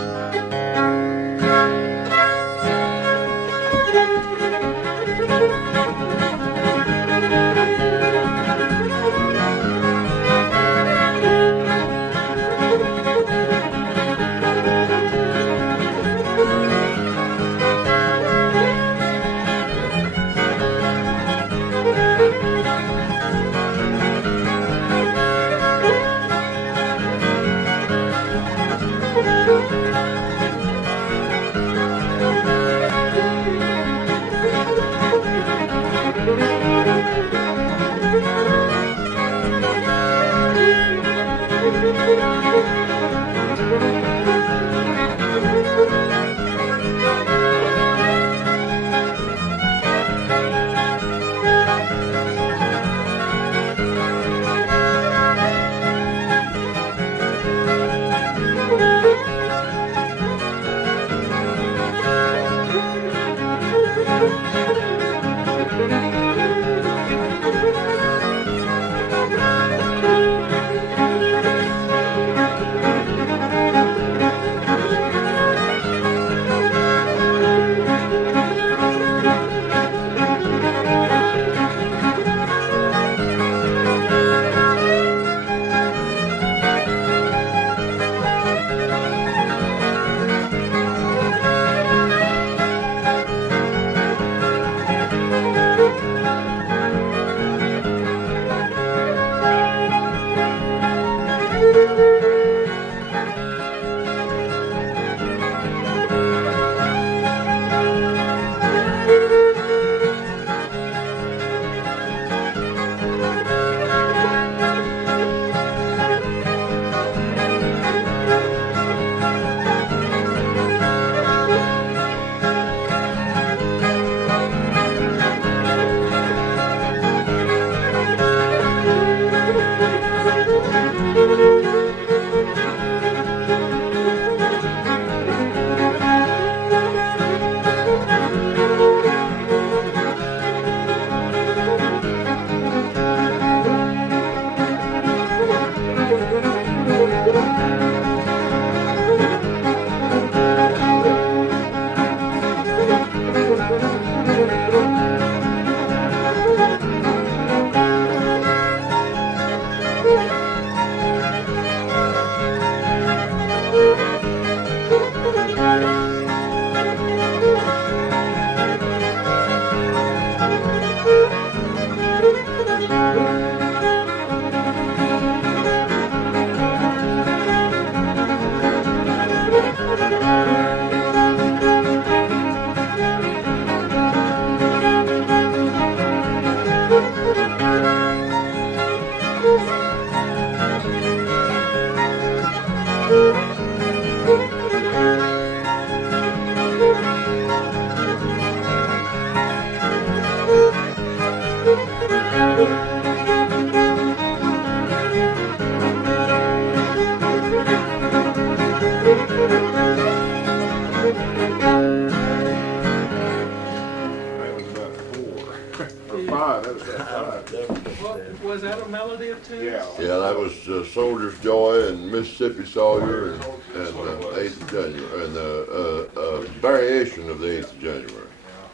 five, that was that five. What, was that a melody of tunes? Yeah. Yeah, that was Soldier's Joy and Mississippi Sawyer and 8th of January, and a variation of the 8th of January.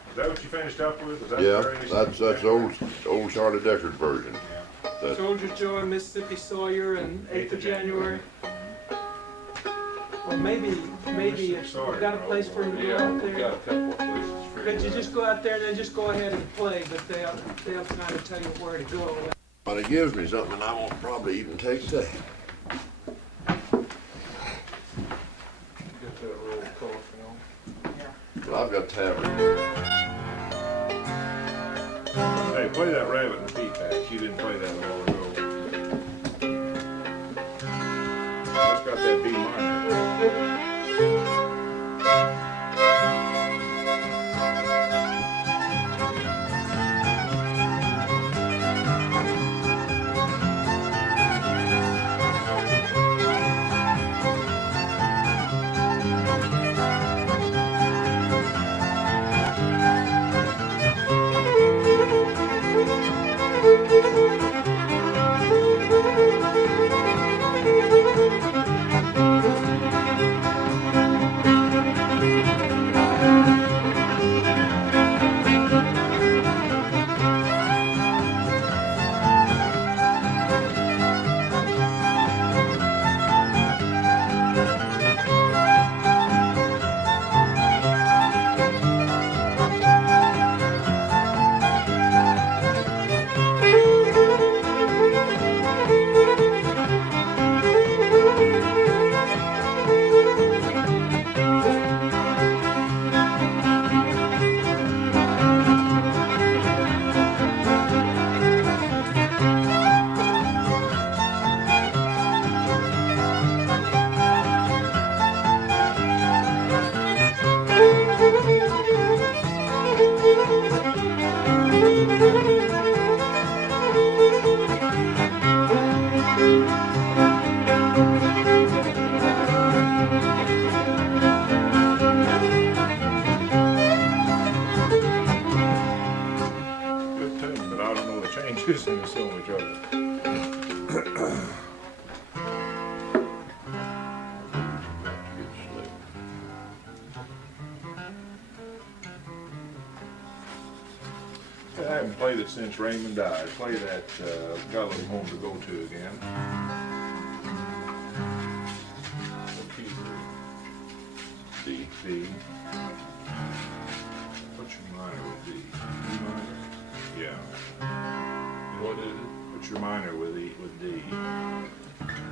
Is that what you finished up with? Is that Yeah, the that's old Charlie Deckard's version. That, Soldier's Joy, Mississippi Sawyer, and 8th of January. Or maybe if you've got a place for you to go Yeah, out we've got there. a couple of places for Could you just go out there and then just go ahead and play, but they'll kind of tell you where to go. but it gives me something I won't probably even take today. Get that roll of color film. But I've got tavern. Hey, play that rabbit in the Pea Patch. You didn't play that a while ago. That's got that B minor. Just in the so much of it. I haven't played it since Raymond died. Play that Got a Little Home to Go To again. What key is it? D. D. What's your minor with D? D minor? Yeah. What is it? What's your minor with D?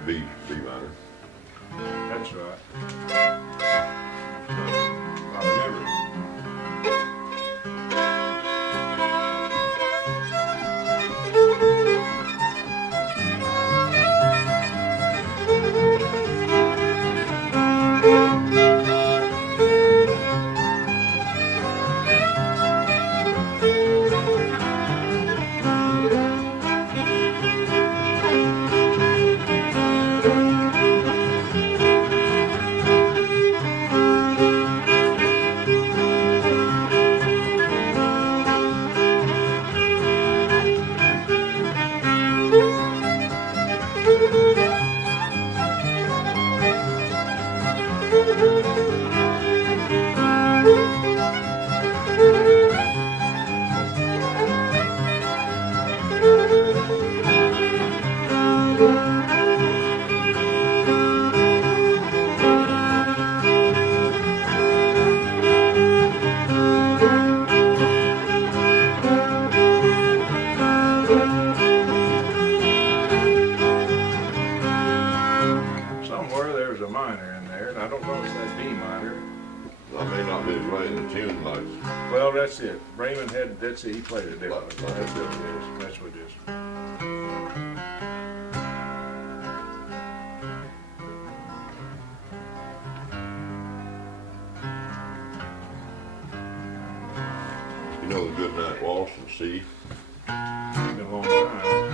B minor. That's right. I remember it. That's it. Raymond had, that's it, he played it differently. That's what it is. That's what it is. You know the Goodnight Waltz in C? It's been a long time.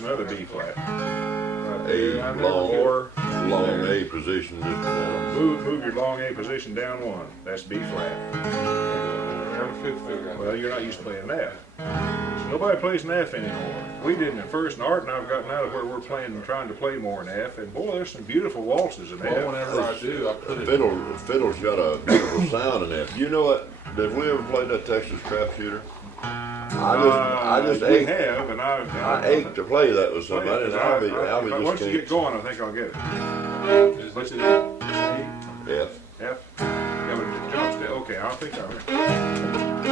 there's another B flat. A long A position. Just, Move your long A position down one. That's B flat. Got a fifth finger. Well, you're not used to playing an F. Nobody plays an F anymore. We didn't at first, and Art and I've gotten out of where we're playing and trying to play more in F, and boy, there's some beautiful waltzes in Well, F. whenever I do, I put it. Fiddle's got a beautiful sound in that. You know what? Have we ever played that Texas crap shooter? I just we ached. have, and I ached to play that with somebody, and Alvie just once you can't. get going, I think I'll get it. What's it? F. F? Yeah, but it jumps down. Okay, I think I remember.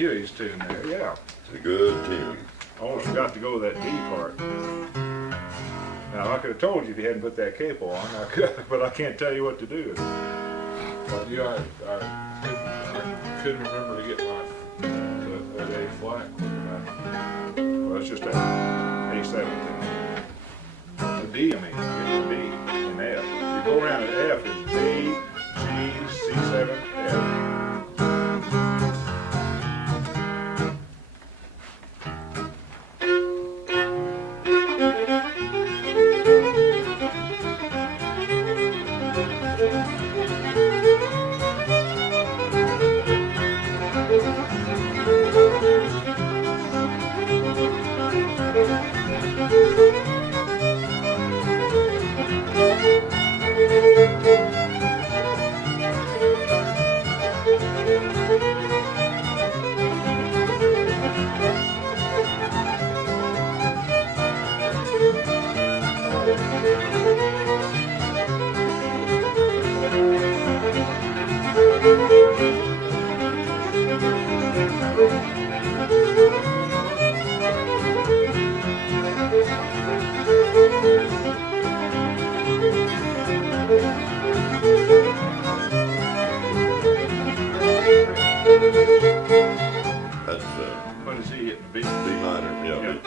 Huey's tune there, yeah. It's a good tune. Almost forgot to go with that D part. Now, I could have told you if you hadn't put that capo on, but I can't tell you what to do. Well, I couldn't remember to get my that A flat quick enough. Well, it's just that A7 thing. The D, I mean, it's the D and F. You go around at F, it's B, G, C7, F. That's What is he hitting? B? B minor, yeah.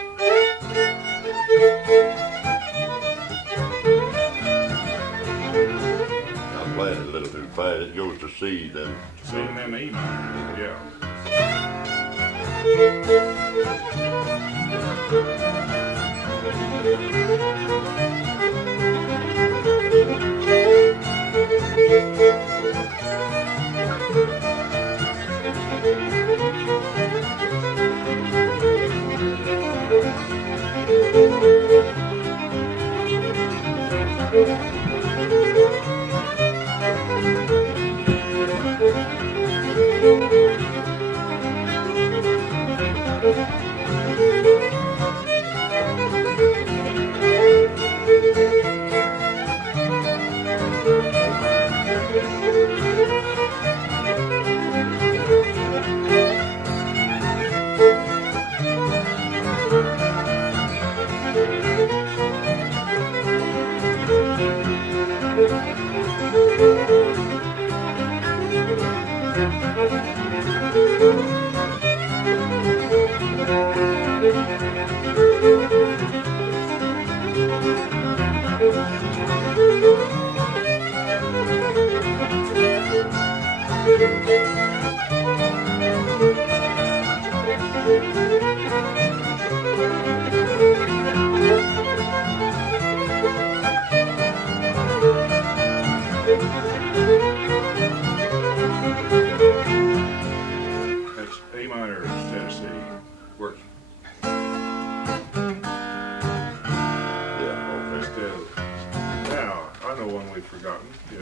I'm playing it a little too fast. It goes to C then. C and then E minor, yeah.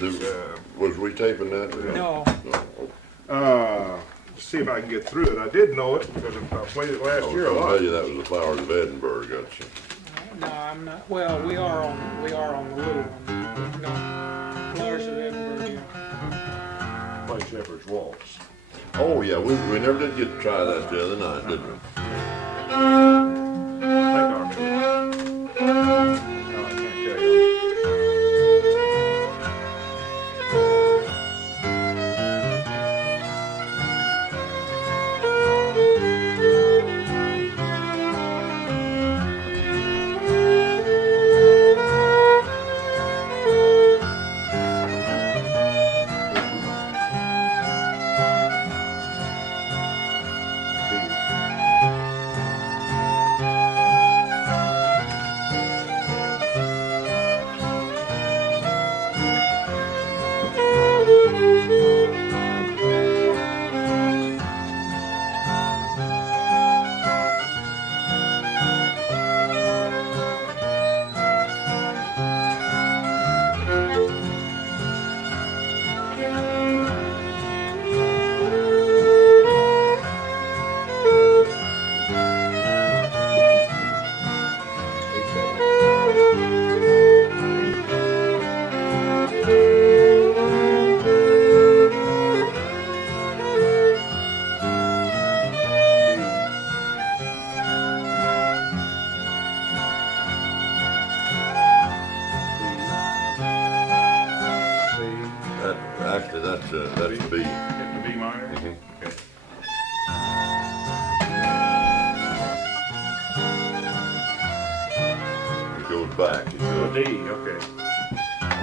Was we taping that? No. See if I can get through it. I did know it because I played it last year a I'll lot. tell you that was the Flowers of Edinburgh, got you. No, I'm not. Well, we are on the little one. No, Flowers of Edinburgh. Yeah. Play Shepherd's Waltz. Oh, yeah, we never did get to try that the other night, did we? Take our music. No, I can't tell you. That's B. Getting the B minor? Mhm. Okay. It goes back. It Oh, goes. D, okay.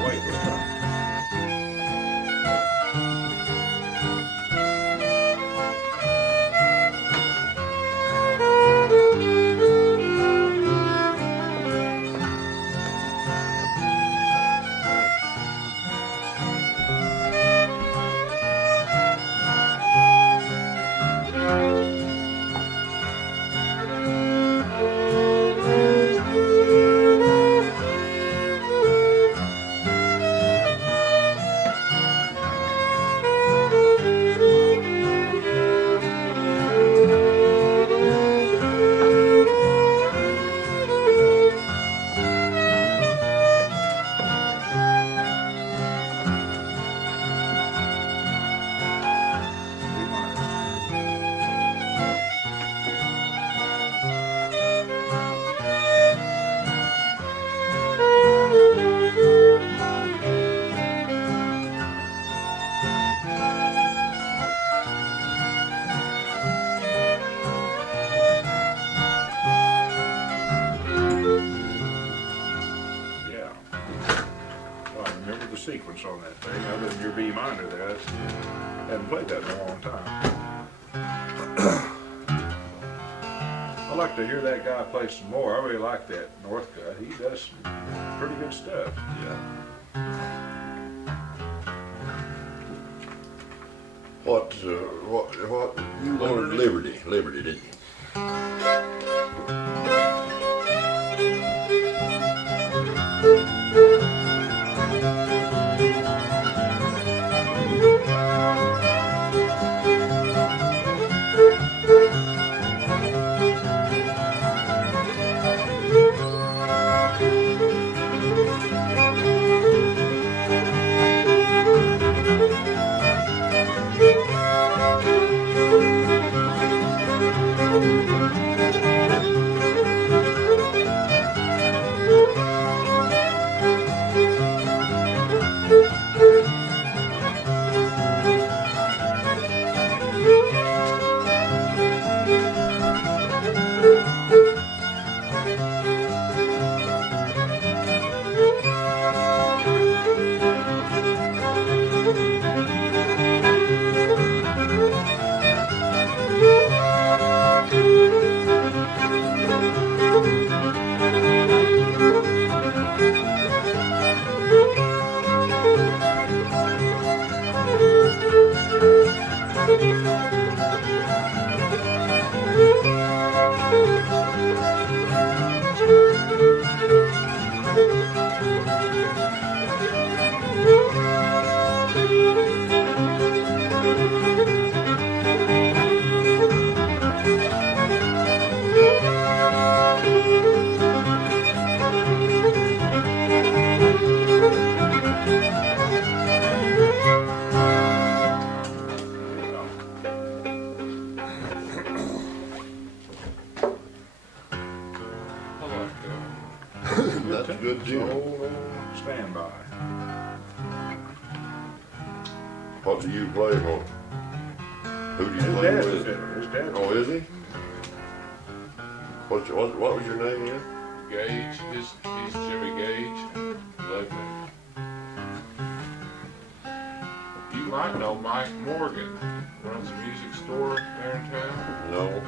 Wait, what's that? B minor. Yeah. Well, I remember the sequence on that thing, other than your B minor there. I haven't played that in a long time. I'd like to hear that guy play some more. I really like that Northcutt. He does some pretty good stuff. Yeah. What you wanted Liberty, didn't you? That's a good deal. So, stand by. What do you play for? Who do you His play dad's a with? fiddler. His dad. Oh, is he? What was your name again? Gage, he's Jimmy Gage. Lovely. You might know Mike Morgan. Runs a music store there in town. No.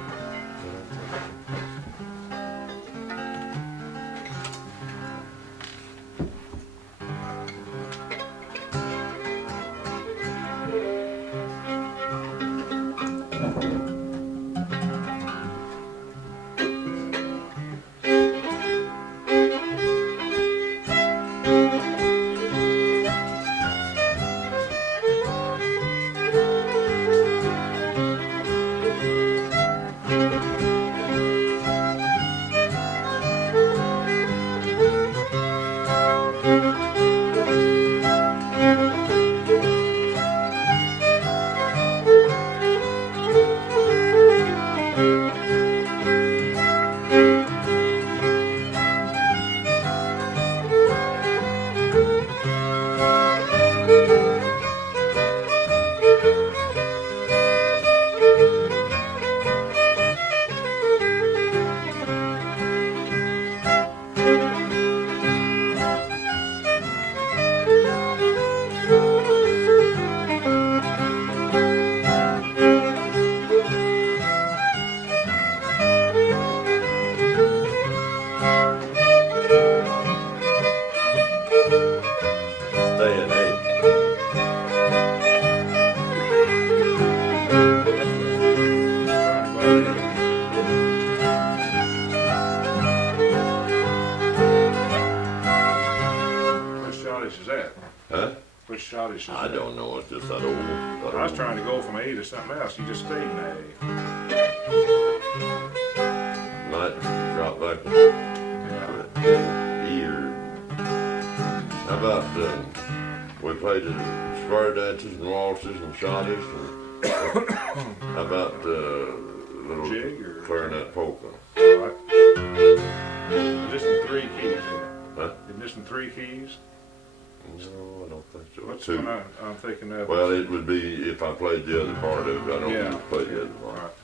I don't know. It's just that old. I was trying to go from A to something else. You just stayed in A. Might drop back to E or. How about we played the square dances and waltzes and shotties. How about little jig or clarinet polka? Right. Is this in 3 keys? Isn't it? Huh? Isn't this in 3 keys? No, I don't think so. What's 2. one I'm thinking of? Well, it would be if I played the other part of it. I don't need to play the other part.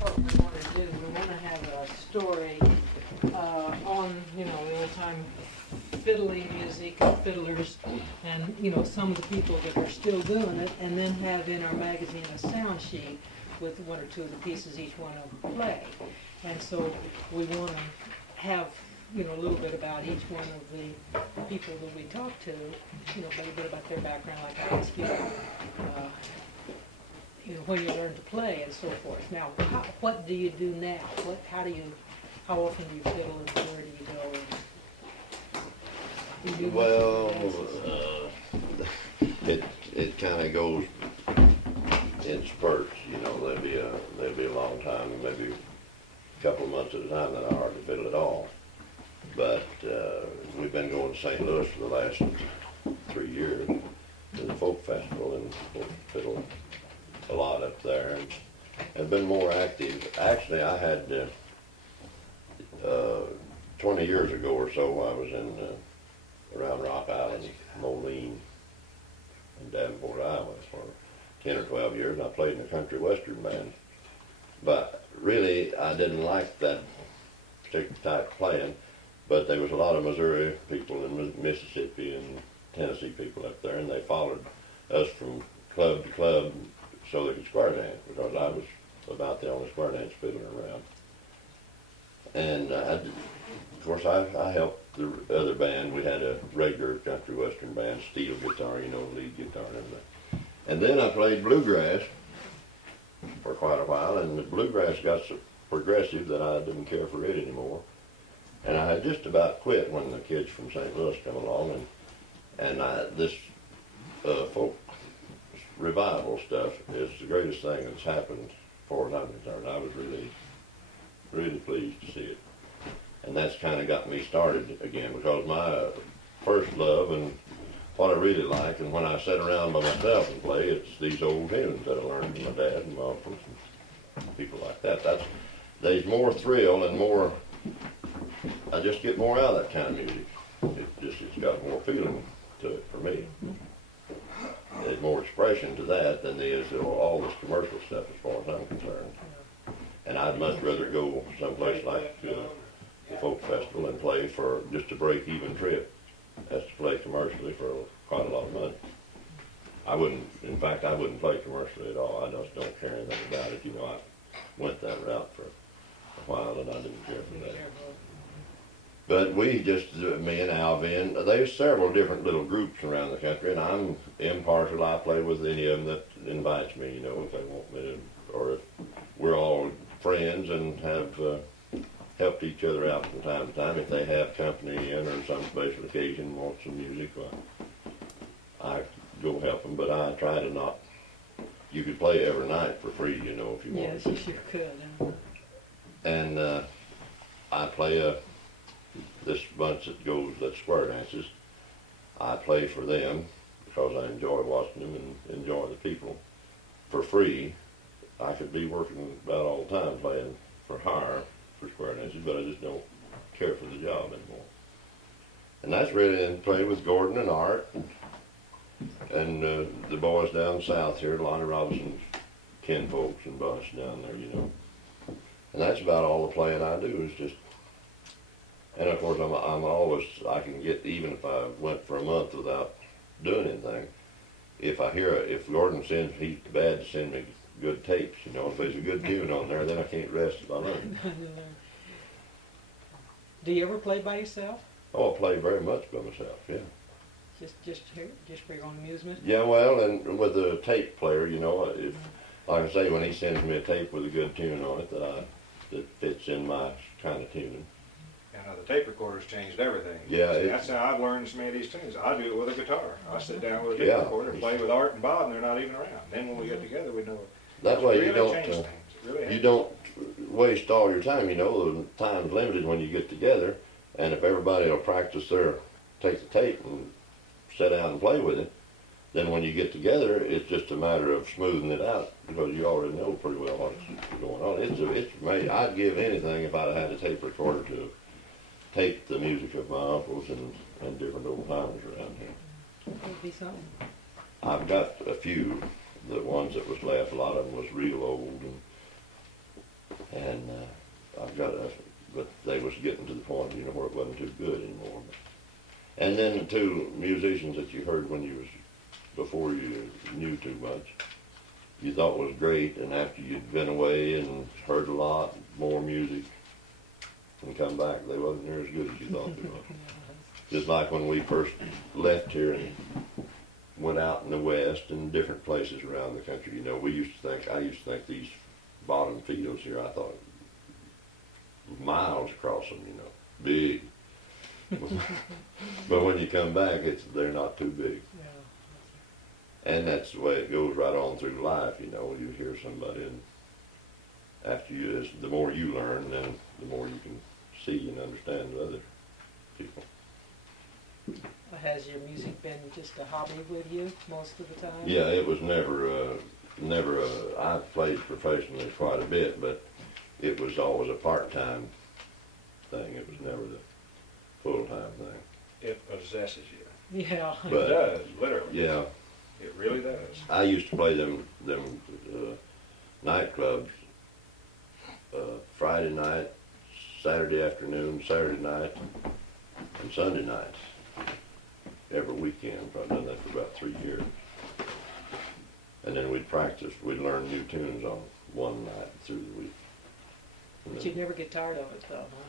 Right. We want to have a story on, the old-time fiddling music and fiddlers and, some of the people that are still doing it, and then have in our magazine a sound sheet with 1 or 2 of the pieces each one of them play. And so we want to have, a little bit about each one of the people that we talk to, a little bit about their background, like I asked you, when you learn to play and so forth. Now, what do you do now? How often do you fiddle and where do you go? It kind of goes in spurts. There'll be a long time, maybe a couple of months at a time that I hardly fiddle at all. But we've been going to St. Louis for the last 3 years to the folk festival and fiddle a lot up there, and have been more active. Actually, I had 20 years ago or so, I was in around Rock Island, Moline, and Davenport 10 or 12 years, and I played in a country western band. But really, I didn't like that particular type of playing, but there was a lot of Missouri people and Mississippi and Tennessee people up there, and they followed us from club to club so they could square dance, because I was about the only square dance fiddler around. And of course, I helped the other band. We had a regular country western band, steel guitar, you know, lead guitar and everything. And then I played bluegrass for quite a while, and the bluegrass got so progressive that I didn't care for it anymore. And I had just about quit when the kids from St. Louis come along, and this folk revival stuff is the greatest thing that's happened as far as I'm concerned. I was really pleased to see it. And that's kind of got me started again, because my first love and what I really like, and when I sit around by myself and play, it's these old tunes that I learned from my dad and my uncles and people like that. There's more thrill and more, I just get more out of that kind of music. It's got more feeling to it for me. There's more expression to that than there is all this commercial stuff as far as I'm concerned. And I'd much rather go someplace like the folk festival and play for just a break-even trip as to play commercially for quite a lot of money. I wouldn't play commercially at all. I just don't care anything about it. You know, I went that route for a while and I didn't care for that. But we just, me and Alvie, and there's several different little groups around the country, and I'm impartial. I play with any of them that invites me, you know, if they want me to, or if we're all friends and have helped each other out from time to time. If they have company in or some special occasion want some music, well, I go help them, but I try to not. You could play every night for free, you know, if you wanted to. Yes, you could. And I play this bunch that square dances. I play for them because I enjoy watching them and enjoy the people. For free, I could be working about all the time playing for hire for square dances, but I just don't care for the job anymore. And that's really in play with Gordon and Art and the boys down south here, Lonnie Robinson's kinfolks and bunch down there, you know. And that's about all the playing I do is just. And of course, I'm always, I can get, even if I went for a month without doing anything, if Gordon sends, he's bad to send me good tapes, you know, if there's a good tune on there, then I can't rest if I learn. Do you ever play by yourself? Oh, I play very much by myself, yeah. Just for your own amusement? Yeah, well, and with a tape player, you know, if, like I say, when he sends me a tape with a good tune on it that fits in my kind of tuning. Now, the tape recorder's changed everything. Yeah, See, that's how I've learned so many of these tunes. I do it with a guitar. I sit down with a tape Yeah. recorder, play with Art and Bob, and they're not even around. Then when we get together, we know That way really you don't, changed things. It really you has. don't waste all your time, you know, the time's limited when you get together, and if everybody will practice take the tape and sit down and play with it, then when you get together, it's just a matter of smoothing it out, because you already know pretty well what's going on. It's amazing. I'd give anything if I'd had a tape recorder to tape the music of my uncles and different old timers around here. That would be something. I've got a few, the ones that was left, a lot of them was real old, and I've got but they was getting to the point, you know, where it wasn't too good anymore. And then the two musicians that you heard before you knew too much, you thought was great, and after you'd been away and heard a lot more music and come back, they wasn't near as good as you thought they were. Just like when we first left here and went out in the West and different places around the country, you know, I used to think these bottom fields here, I thought miles across them, you know, big. But when you come back, they're not too big. Yeah. And that's the way it goes right on through life, you know. You hear somebody, and after the more you learn, then the more you can see and understand other people. Has your music been just a hobby with you most of the time? Yeah, it was never I played professionally quite a bit, but it was always a part-time thing. It was never the full-time thing. It possesses you. Yeah. But, It does, literally. yeah, It really does. I used to play them nightclubs Friday night, Saturday afternoon, Saturday night, and Sunday nights every weekend. I've done that for about 3 years. And then we'd practice. We'd learn new tunes on one night through the week. But you'd never get tired of it, though, huh?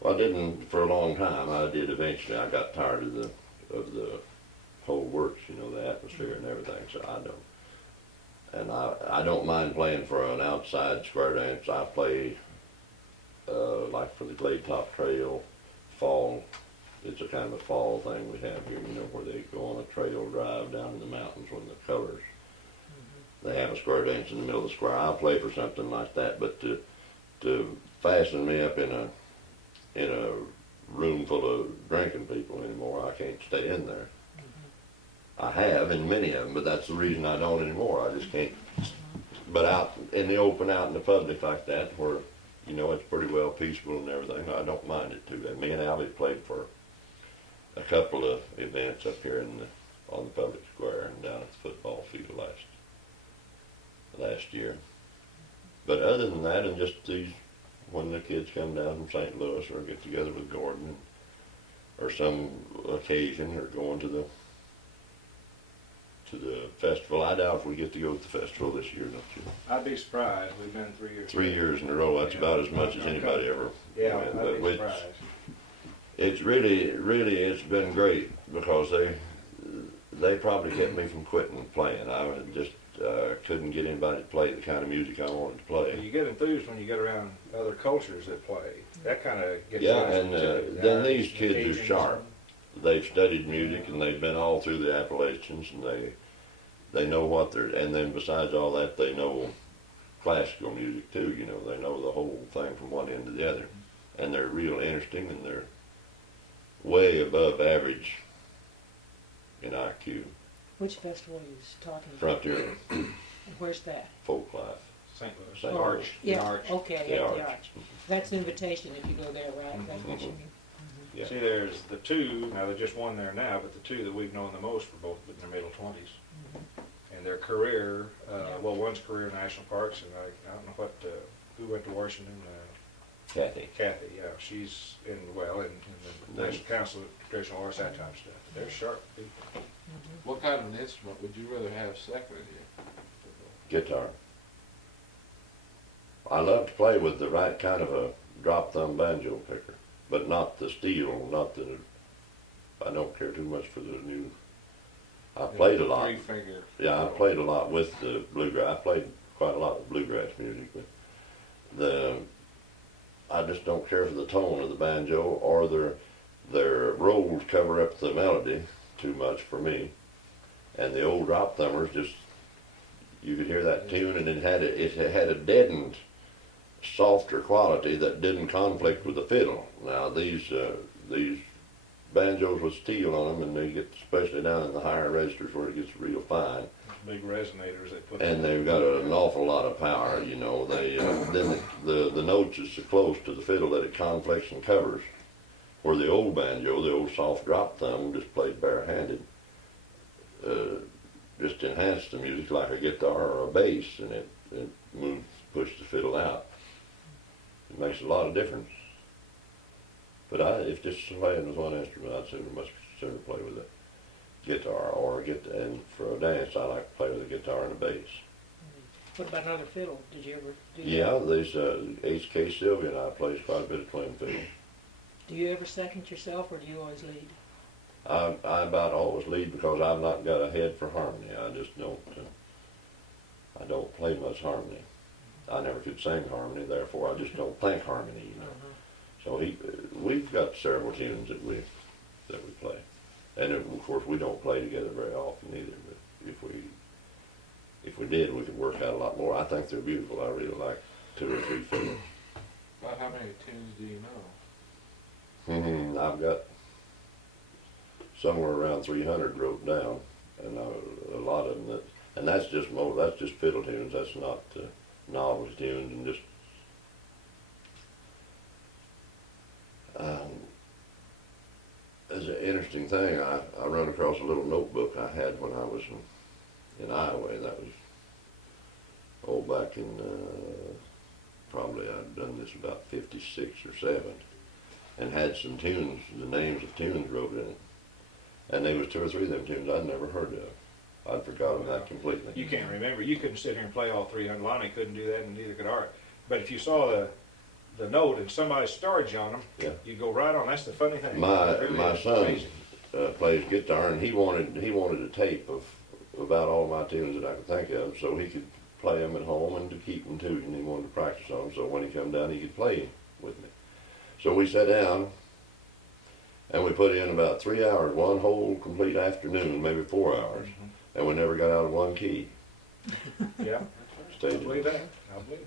Well, I didn't for a long time. I did eventually. I got tired of the whole works, you know, the atmosphere and everything. So I don't. And I don't mind playing for an outside square dance. I play like for the Glade Top Trail, fall. It's a kind of a fall thing we have here, you know, where they go on a trail drive down in the mountains when the colors. They have a square dance in the middle of the square. I'll play for something like that, but to fasten me up in a room full of drinking people anymore, I can't stay in there. I have in many of them, but that's the reason I don't anymore. I just can't. But out in the open, out in the public like that, where you know it's pretty well peaceful and everything, I don't mind it too bad. Me and Alvie played for a couple of events up here on the public square and down at the football field last year. But other than that, and just these, when the kids come down from St. Louis or get together with Gordon or some occasion or going to the festival. I doubt if we get to go to the festival this year, don't you? I'd be surprised. We've been 3 years. 3 years in a row, that's about as much as anybody ever. Yeah, went. I'd But be surprised. it's really, it's been great because they probably kept me from quitting playing. I just couldn't get anybody to play the kind of music I wanted to play. You get enthused when you get around other cultures that play. That kind of gets Yeah, you and too. then these kids Asians are sharp. They've studied music and they've been all through the Appalachians and they know what they're, and then besides all that, they know classical music too, you know, they know the whole thing from one end to the other. And they're real interesting and they're way above average in IQ. Which festival are you talking about? Frontier Where's that? folk life. St. Louis. St. Arch. Louis. Yeah, Arch. okay, The yeah, Arch. the Arch. That's an invitation if you go there, right? That's what you mean. Yeah. See, there's the two, now there's just one there now, but the two that we've known the most for both in their middle 20s. And their career, well, one's career in national parks, and I don't know what, who went to Washington? Kathy. Kathy, yeah, she's in the National Council of Traditional Arts, that type of stuff. They're sharp people. What kind of an instrument would you rather have seconded here? Guitar. I love to play with the right kind of a drop thumb banjo picker, but not the steel, I don't care too much for the new. I played a lot. 3-finger. Yeah, I played a lot with the bluegrass. I played quite a lot with bluegrass music, but I just don't care for the tone of the banjo or their rolls cover up the melody too much for me. And the old drop thumbers just, you could hear that tune and it had a deadened, softer quality that didn't conflict with the fiddle. Now these banjos with steel on them, and they get, especially down in the higher registers where it gets real fine. Big resonators they put. And they've got an awful lot of power, you know. They then the notes is so close to the fiddle that it conflicts and covers. Where the old banjo, the old soft drop thumb, just played barehanded, just enhanced the music like a guitar or a bass, and it moves, pushes the fiddle out. It makes a lot of difference. But if just playing with one instrument, I'd much sooner play with a guitar and for a dance, I like to play with a guitar and a bass. What about another fiddle? Did you ever do that? Yeah, there's H.K. Sylvia and I plays quite a bit of twin fiddle. Do you ever second yourself, or do you always lead? I about always lead because I've not got a head for harmony. I just don't. I don't play much harmony. I never could sing harmony, therefore I just don't think harmony. You know. So we've got several tunes that we play, and of course we don't play together very often either. But if we did, we could work out a lot more. I think they're beautiful. I really like 2 or 3 fiddles. About how many tunes do you know? I've got somewhere around 300 wrote down, and a lot of them and that's just fiddle tunes. That's not novelty tunes and just. It's an interesting thing. I run across a little notebook I had when I was in Iowa, and that was, oh, back in, probably I'd done this about 56 or 7, and had some tunes, the names of tunes wrote in it. And there was 2 or 3 of them tunes I'd never heard of. I'd forgotten that completely. You can't remember. You couldn't sit here and play all 300. Lonnie couldn't do that, and neither could Art. But if you saw the note and somebody started you on them, Yeah. you'd go right on. That's the funny thing. My It really my is son amazing. plays guitar, and he wanted a tape of about all my tunes that I could think of, so he could play them at home and to keep them too. And he wanted to practice on them, so when he come down, he could play with me. So we sat down, and we put in about 3 hours, one whole complete afternoon, maybe 4 hours, and we never got out of one key. Yeah, I Stayed. believe that. I believe it.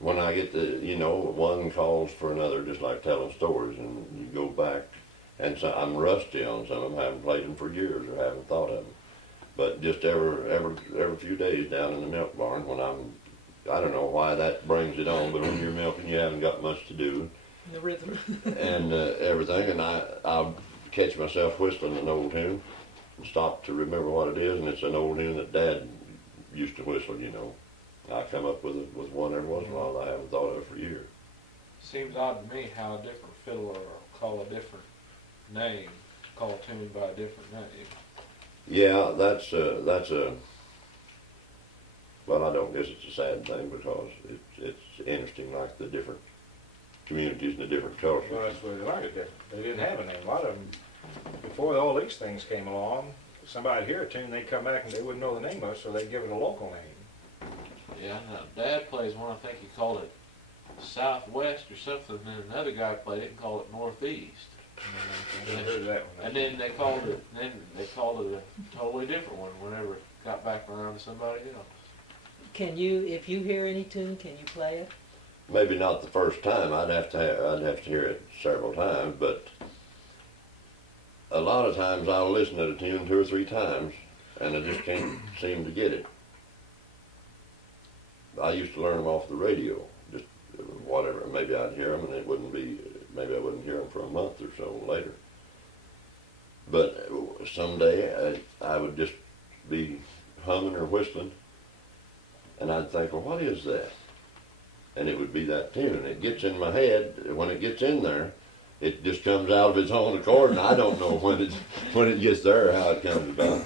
When I get the, one calls for another, just like telling stories, and you go back, and so I'm rusty on some of them, haven't played them for years or haven't thought of them. But just every few days down in the milk barn, when I don't know why that brings it on, but when you're milking, you haven't got much to do. The rhythm. And everything, and I'll catch myself whistling an old tune and stop to remember what it is, and it's an old tune that Dad used to whistle, I come up with one every once in a while that I haven't thought of for years. Seems odd to me how a different fiddler will call a different name, call a tune by a different name. Yeah, that's a, well, I don't guess it's a sad thing because it's interesting, like the different communities and the different cultures. Well, that's where they learned it different. They didn't have a name. A lot of them, before all these things came along, somebody'd hear a tune, they'd come back and they wouldn't know the name of it, so they'd give it a local name. Yeah, now Dad plays one, I think he called it Southwest or something, and then another guy played it and called it Northeast. I never heard that one. And then they called it a totally different one whenever it got back around to somebody else. Can you, if you hear any tune, can you play it? Maybe not the first time. I'd have to hear it several times, but a lot of times I'll listen to the tune 2 or 3 times, and I just can't seem to get it. I used to learn them off the radio, just whatever. Maybe I'd hear them, and maybe I wouldn't hear them for a month or so later. But someday I would just be humming or whistling, and I'd think, well, what is that? And it would be that tune. It gets in my head. When it gets in there, it just comes out of its own accord, and I don't know when it gets there or how it comes about.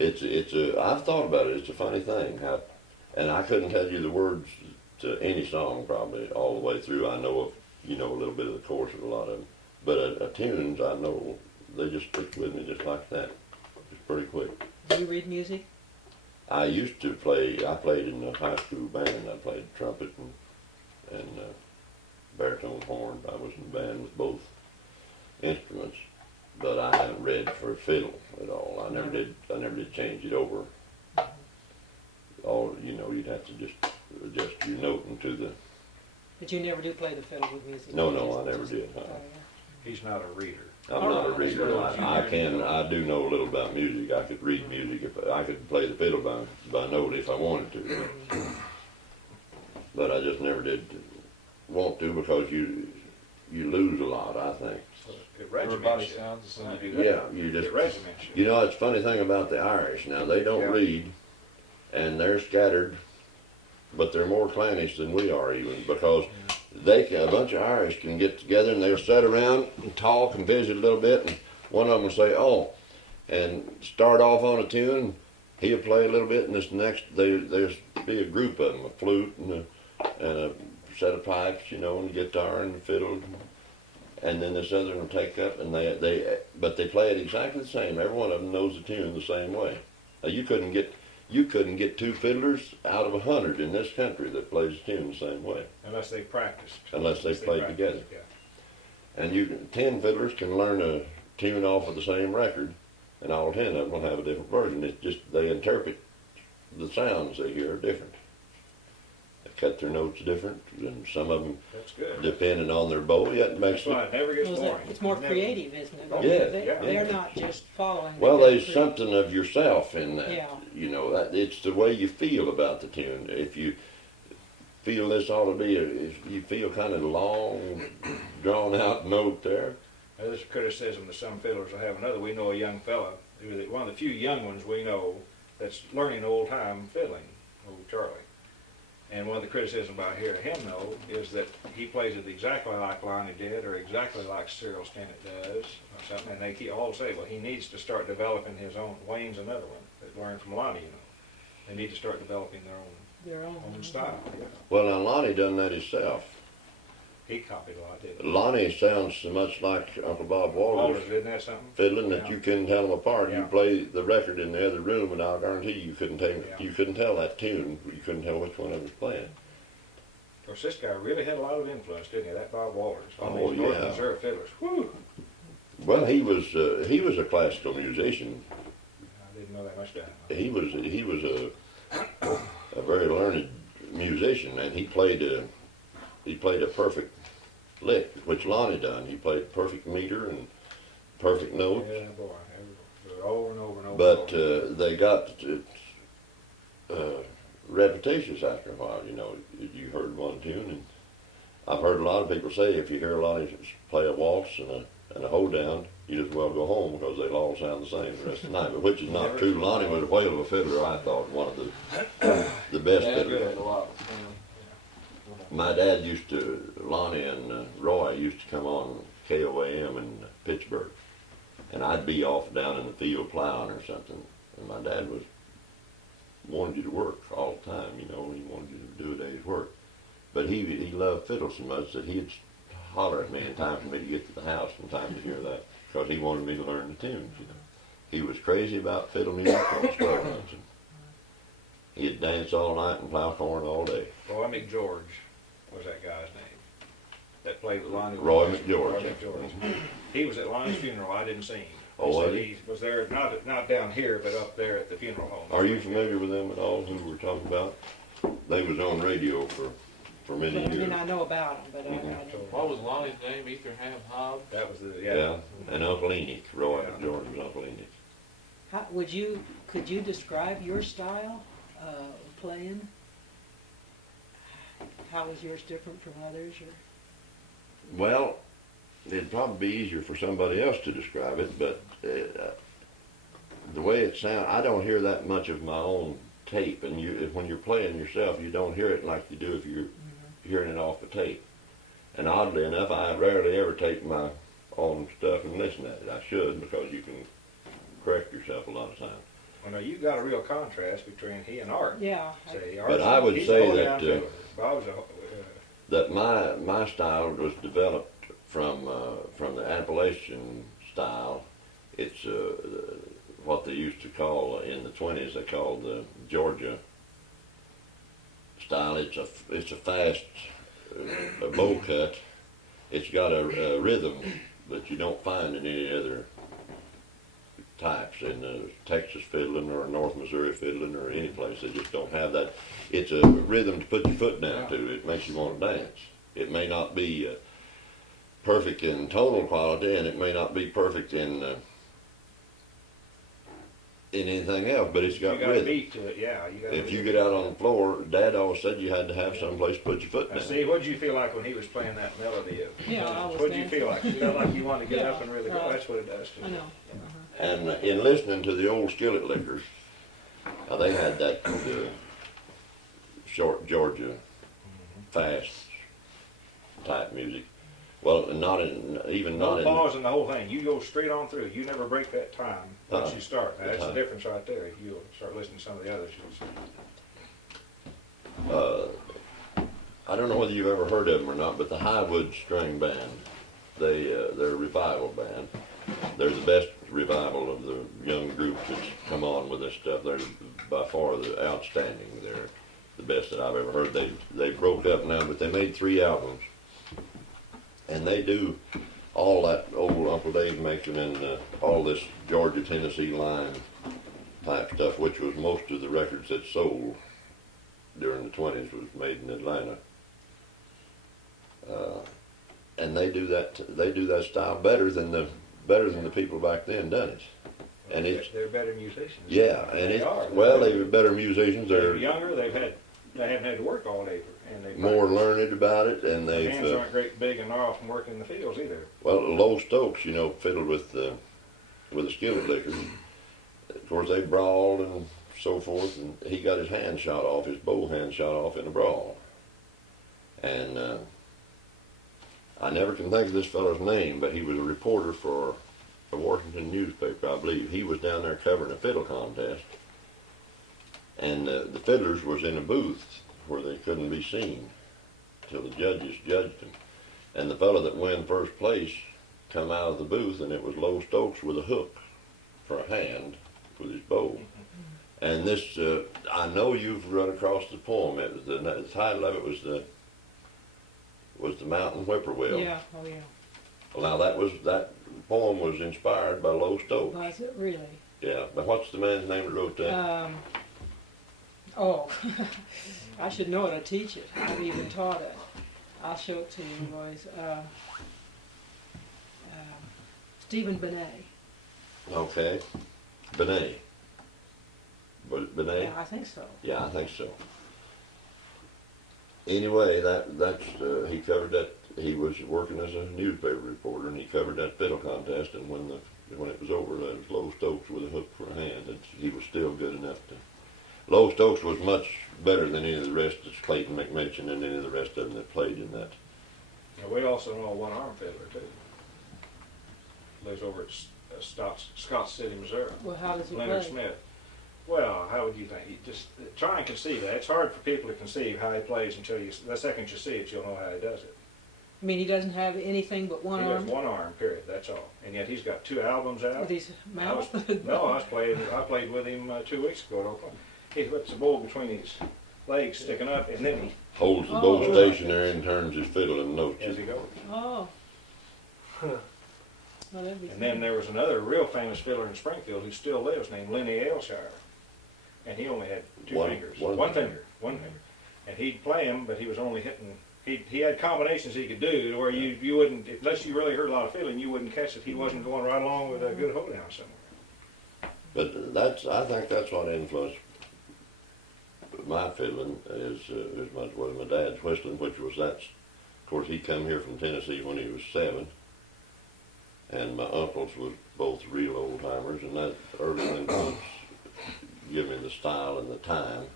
I've thought about it. It's a funny thing and I couldn't tell you the words to any song probably all the way through. I know a little bit of the chorus of a lot of them, but tunes I know they just stick with me just like that, just pretty quick. Do you read music? I used to play. I played in a high school band. I played trumpet and baritone horn. I was in a band with both instruments, but I haven't read for fiddle at all. I never did change it over. You'd have to just adjust your noting to the. But you never do play the fiddle with music? No, I never did. Oh, yeah. He's not a reader. I'm not a reader. I do know a little about music. I could read music if I could play the fiddle by note if I wanted to. But I just never did want to because you lose a lot, I think. It regiments Everybody you. sounds the When same. you do that, Yeah, you just. it regiments you. It's a funny thing about the Irish. Now, they don't Yeah. read, and they're scattered, but they're more clannish than we are even, because a bunch of Irish can get together and they'll sit around and talk and visit a little bit, and one of them will say, oh, and start off on a tune, he'll play a little bit, and this next, there's be a group of them, a flute and a set of pipes, and a guitar and a fiddle, and then this other one will take up, and but they play it exactly the same. Every one of them knows the tune the same way. Now, you couldn't get 2 fiddlers out of 100 in this country that plays the tune the same way. Unless they practiced. Unless they played practiced, together. Yeah. And 10 fiddlers can learn a tune off of the same record, and all 10 of them will have a different version. It's just they interpret the sounds they hear are different. They cut their notes different, and some of them, That's good. depending on their bow, it makes That's why it never gets Well, boring. it's more Never. creative, isn't it? Yeah, They're not just following. well, they're there's creative. something of yourself in that. Yeah. It's the way you feel about the tune. If you feel this ought to be, if you feel kind of long, drawn out note there. Now, this is criticism to some fiddlers. I have another. We know a young fella one of the few young ones we know that's learning old time fiddling, old Charlie. And one of the criticisms about hearing him though is that he plays it exactly like Lonnie did, or exactly like Cyril Stennett does, or something. And they all say, well, he needs to start developing his own. Wayne's another one that learned from Lonnie, you know. They need to start developing their own style. Yeah. Well, now Lonnie done that himself. He copied a lot, didn't he? Lonnie sounds so much like Uncle Bob Walters Isn't that something? fiddling that you couldn't tell them apart. Yeah. You play the record in the other room, and I'll guarantee you couldn't tell Yeah. you couldn't tell that tune. You couldn't tell which one it was playing. Of course, this guy really had a lot of influence, didn't he? That Bob Walters. All Oh, these North yeah. Missouri fiddlers. Whew! Well, he was a classical musician. I didn't know that much down. He was a very learned musician, and he played a perfect lick, which Lonnie done. He played perfect meter and perfect notes. Yeah, boy. Over and over and over. But and over. they got repetitious after a while. You know, you heard one tune, and I've heard a lot of people say if you hear Lonnie play a waltz and a hold down, you just well go home because they'll all sound the same the rest of the night. But which is not true. Lonnie was a whale of a fiddler. I thought one of the best Dad fiddlers. did a lot with him. My dad used to, Lonnie and Roy used to come on KOAM in Pittsburgh, and I'd be off down in the field plowing or something, and my dad wanted you to work all the time, you know, he wanted you to do a day's work. But he loved fiddle so much that he'd holler at me in time for me to get to the house in time to hear that, because he wanted me to learn the tunes, you know. He was crazy about fiddle music on the scrub runs. He'd dance all night and plow corn all day. Roy McGeorge was that guy's name. That played with Lonnie. Roy McGeorge. Roy McGeorge. He was at Lonnie's funeral. I didn't see him. Oh, was he? He was there, not down here, but up there at the funeral home. Are you familiar with them at all, who we're talking about? They was on radio for many But, I years. mean, I know about them, but I Mhm. didn't. What was Lonnie's name? Etherham Hobbs? That was the, Yeah, and Uncle Enoch, Roy Yeah. George was Uncle Enoch. Could you describe your style of playing? How is yours different from others? Or? Well, it'd probably be easier for somebody else to describe it, but the way it sounds, I don't hear that much of my own tape, and when you're playing yourself, you don't hear it like you do if you're hearing it off a tape. And oddly enough, I rarely ever take my own stuff and listen at it. I should, because you can correct yourself a lot of times. well, now you got a real contrast between he and Art. Yeah. Say, But I would he's say a whole that, down fiddler. Bob's a, That my style was developed from the Appalachian style. It's what they used to call in the 20s. They called the Georgia style. It's a fast a bow cut. It's got a rhythm that you don't find in any other types in Texas fiddling or North Missouri fiddling or any place. They just don't have that. It's a rhythm to put your foot down to. It makes you want to dance. It may not be perfect in tonal quality, and it may not be perfect in anything else, but it's got you got a rhythm. beat to it, yeah. You got If you get out on the floor, Dad always said you had to have someplace to put your foot Now, down. see, what did you feel like when he was playing that melody? Yeah, I was what did you dancing. feel like? You felt like you wanted to get Yeah, up and really go. right. That's what it does to I you. know. And in listening to the old skillet lickers, they had that short Georgia fast type music. Well, not in even No not pause in the whole thing. You go straight on through. You never break that time once you start. Now, that's the time. difference right there. You'll start listening to some of the others. I don't know whether you've ever heard of them or not, but the Highwood String Band, they're a revival band. They're the best revival of the young groups that's come on with this stuff. They're by far the outstanding. They're the best that I've ever heard. They broke up now, but they made 3 albums, and they do all that old Uncle Dave making and all this Georgia, Tennessee line type stuff, which was most of the records that sold during the 20s was made in Atlanta. And they do that style better than the people back then done it. And it's They're better musicians. yeah, and They are. they were better musicians. They're They're younger. They haven't had to work all day, and they more learned about it, and Their they've hands aren't great big and gnarled from working in the fields either. well, Lowell Stokes, fiddled with the skillet lickers, of course, they brawled and so forth, and he got his hand shot off, his bow hand shot off in a brawl. And I never can think of this fellow's name, but he was a reporter for a Washington newspaper, I believe. He was down there covering a fiddle contest, and the fiddlers was in a booth where they couldn't be seen till the judges judged them. And the fellow that won first place come out of the booth, and it was Low Stokes with a hook for a hand with his bow. And this, I know you've run across the poem. The title of it was the Mountain Whippoorwill. Yeah, oh yeah. Well, now that poem was inspired by Low Stokes. Was it really? Yeah, but what's the man's name that wrote that? Oh, I should know it. I teach it. I've even taught it. I'll show it to you, boys. Stephen Benet. Okay, Benet. Was it Benet? Yeah, I think so. Yeah, I think so. Anyway, that's he covered that. He was working as a newspaper reporter, and he covered that fiddle contest. And when it was over, that was Low Stokes with a hook for a hand, and he was still good enough to. Low Stokes was much better than any of the rest of Clayton McMitchen and any of the rest of them that played in that. Now, we also know a one-arm fiddler too. Lives over at Scott City, Missouri. Well, how does he Leonard play? Smith. Well, how would you think? You just try and conceive that. It's hard for people to conceive how he plays until the second you see it, you'll know how he does it. I mean, he doesn't have anything but one He arm has one arm, period. That's all. And yet he's got 2 albums out. with his mouth. I played with him 2 weeks ago at Oakland. He puts the bow between his legs sticking up, and then he Holds the bow stationary and turns his fiddle and notes as it. he goes. Oh. Well, that'd be And then there was another real famous fiddler in Springfield who still lives named Lenny Aylshire. And he only had 2 fingers. One finger. And he'd play him, but he was only hitting, he had combinations he could do to where you wouldn't, unless you really heard a lot of fiddling, you wouldn't catch it. He wasn't going right along with a good hoedown somewhere. But I think that's what influenced my fiddling is my dad's whistling, which was of course he come here from Tennessee when he was 7, and my uncles was both real old timers, and that early influence give me the style and the time.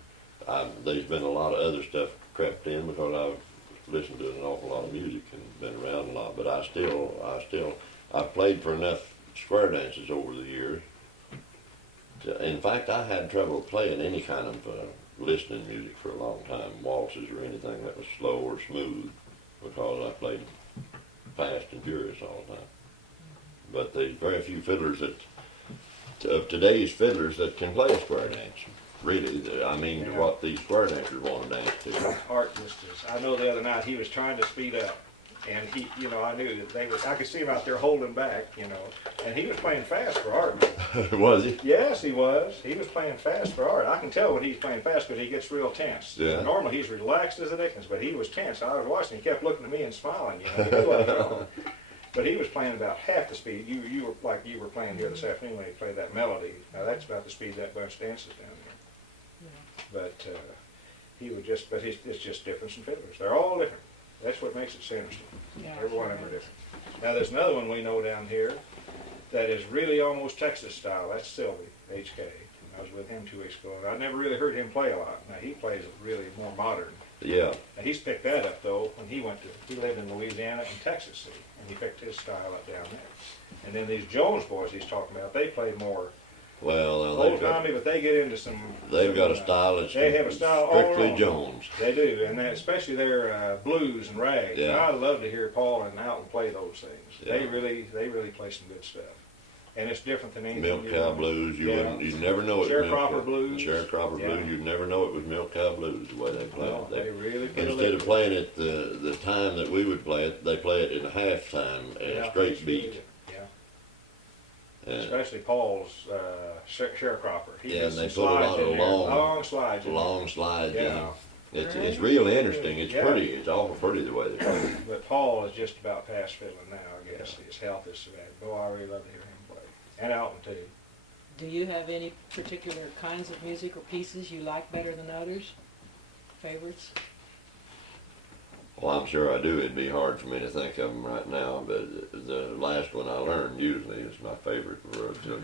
There's been a lot of other stuff crept in because I've listened to an awful lot of music and been around a lot, but I've played for enough square dances over the years. In fact, I had trouble playing any kind of listening music for a long time, waltzes or anything that was slow or smooth, because I played fast and furious all the time. But there's very few fiddlers of today's fiddlers that can play a square dance. Really, I mean, Yeah. what these square dancers want to dance to. Art just is. I know the other night he was trying to speed up, and he, I knew that I could see him out there holding back, and he was playing fast for Art. Was he? Yes, he was. He was playing fast for Art. I can tell when he's playing fast because he gets real tense. Yeah. Normally he's relaxed as a dickens, but he was tense. I was watching. He kept looking at me and smiling. He knew I was wrong. But he was playing about half the speed. You were like you were playing here this afternoon when he played that melody. Now that's about the speed that bunch dances down there. But he would just. But it's just difference in fiddlers. They're all different. That's what makes it so interesting. Yeah, Every one of them are different. Now there's another one we know down here that is really almost Texas style. That's Sylvie, HK. I was with him 2 weeks ago, and I never really heard him play a lot. Now he plays really more modern. Yeah. And he's picked that up though when he lived in Louisiana and Texas City, and he picked his style up down there. And then these Jones boys he's talking about, they play more Well, old timey, but they get into they've got a style that's they have a style all strictly wrong. Jones. They do, and especially their blues and rags. Yeah. I love to hear Paul and Alton play those things. Yeah. They really play some good stuff, and it's different than anything. Milk cow blues, you never know it. Sharecropper blues. Sharecropper Yeah. blues, you'd never know it was milk cow blues the way they play No, it. they really get a Instead lick. of playing it the time that we would play it, they play it in a half time, a straight beat. Yeah. Especially Paul's sharecropper. He Yeah, gets and they some put a slides lot in of there. long- long slides. in Long slides, Yeah. It's real interesting. It's Yeah. pretty. It's awful pretty the way they play it. there. But Paul is just about past fiddling now, I guess. His health is so bad. Boy, I really love to hear him play. And Alton too. Do you have any particular kinds of music or pieces you like better than others? Favorites? Well, I'm sure I do. It'd be hard for me to think of them right now, but the last one I learned usually is my favorite for till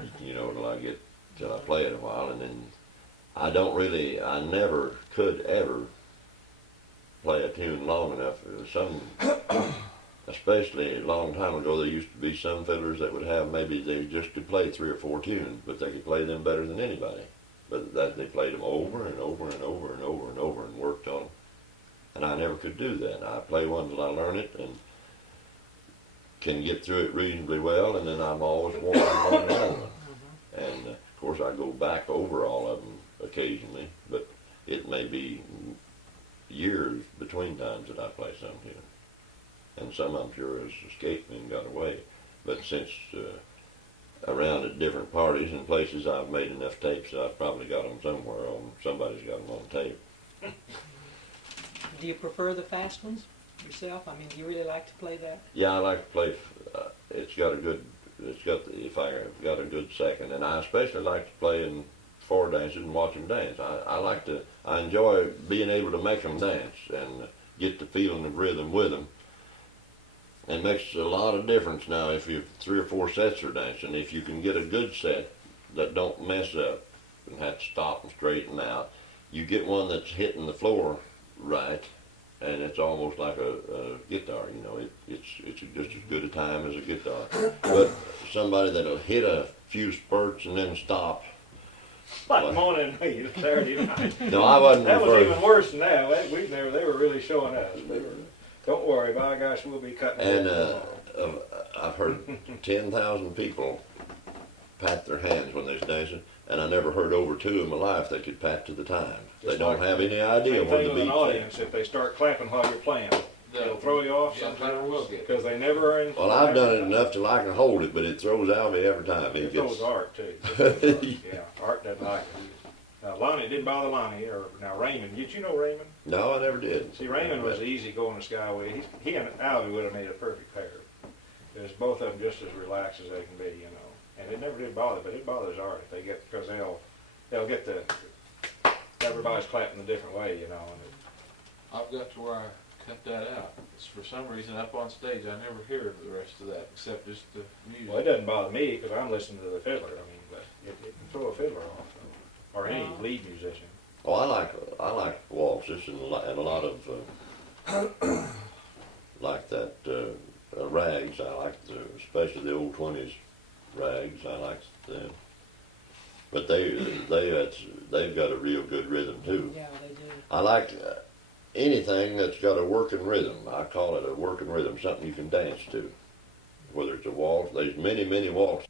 I get till I play it a while, and then I never could ever play a tune long enough. Especially a long time ago, there used to be some fiddlers that would have, maybe they just could play 3 or 4 tunes, but they could play them better than anybody. But that they played them over and over and over and over and over and worked on them. And I never could do that. I play one till I learn it and can get through it reasonably well, and then I'm always wanting to learn another one. And of course I go back over all of them occasionally, but it may be years between times that I play some tune. And some I'm sure has escaped me and got away. But since around at different parties and places, I've made enough tapes that I've probably got them somewhere. Somebody's got them on tape. Do you prefer the fast ones yourself? I mean, do you really like to play that? Yeah, I like to play. If I've got a good second, and I especially like to play in forward dances and watch them dance. I enjoy being able to make them dance and get the feeling of rhythm with them. It makes a lot of difference now if you 3 or 4 sets are dancing. If you can get a good set that don't mess up and have to stop and straighten out, you get one that's hitting the floor right, and it's almost like a guitar. You know, it's just as good a time as a guitar. But somebody that'll hit a few spurts and then stop. Like Mona and me Saturday night. No, I wasn't. That was even worse than that. They were really showing us. Don't worry, by gosh, we'll be cutting. And I've heard 10,000 people pat their hands when they're dancing, and I never heard over 2 in my life that could pat to the time. They don't have any idea what the beat's an audience, if they start clapping while you're playing, they'll throw you off sometimes because they never are in. Well, I've done it enough till I can hold it, but it throws Alvie every time. It throws Art too. Yeah, Art doesn't like it. Now Lonnie, it didn't bother Lonnie, or now Raymond. Did you know Raymond? No, I never did. See, Raymond was easy going the Skyway. He and Alvie would have made a perfect pair. Because both of them just as relaxed as they can be, you know. And it never did bother, but it bothers Art if they get, because they'll get everybody's clapping a different way, you know. And I've got to where I cut that out. It's for some reason up on stage I never hear the rest of that except just the music. well, it doesn't bother me because I'm listening to the fiddler. I mean, but it can throw a fiddler off, or any lead musician. Oh, I like waltzes and a lot of like that rags. I like especially the old 20s rags. I like them. But they've got a real good rhythm too. Yeah, they do. I like anything that's got a working rhythm. I call it a working rhythm, something you can dance to. Whether it's a waltz, there's many waltzes.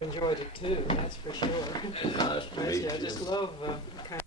Enjoyed it too, that's for sure. Nice to meet you. I just love kind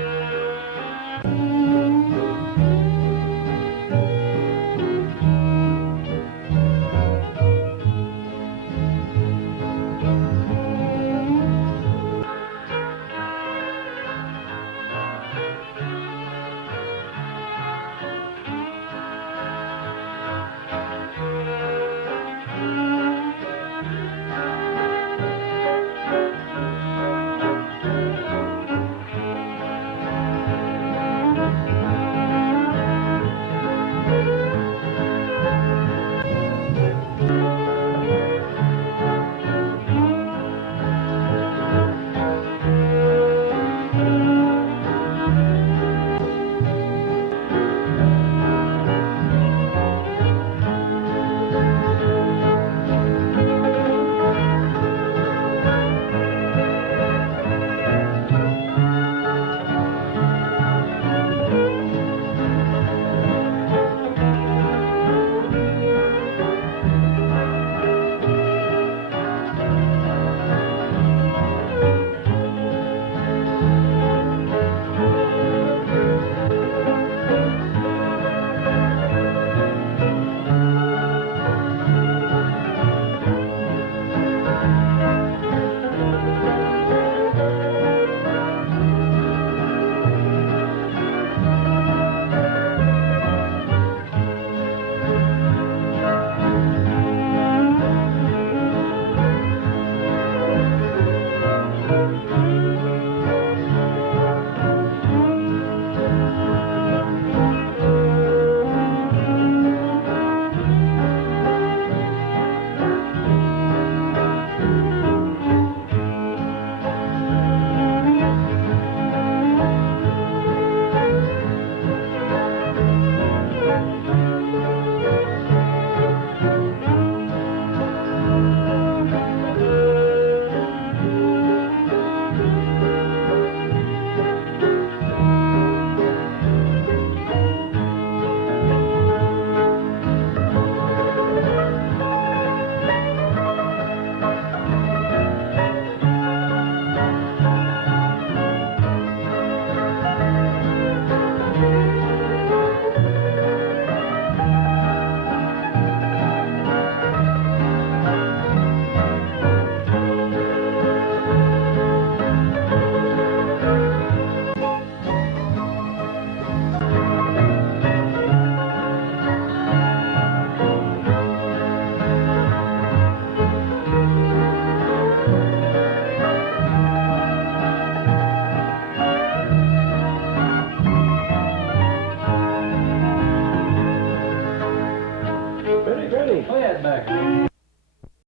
Bye.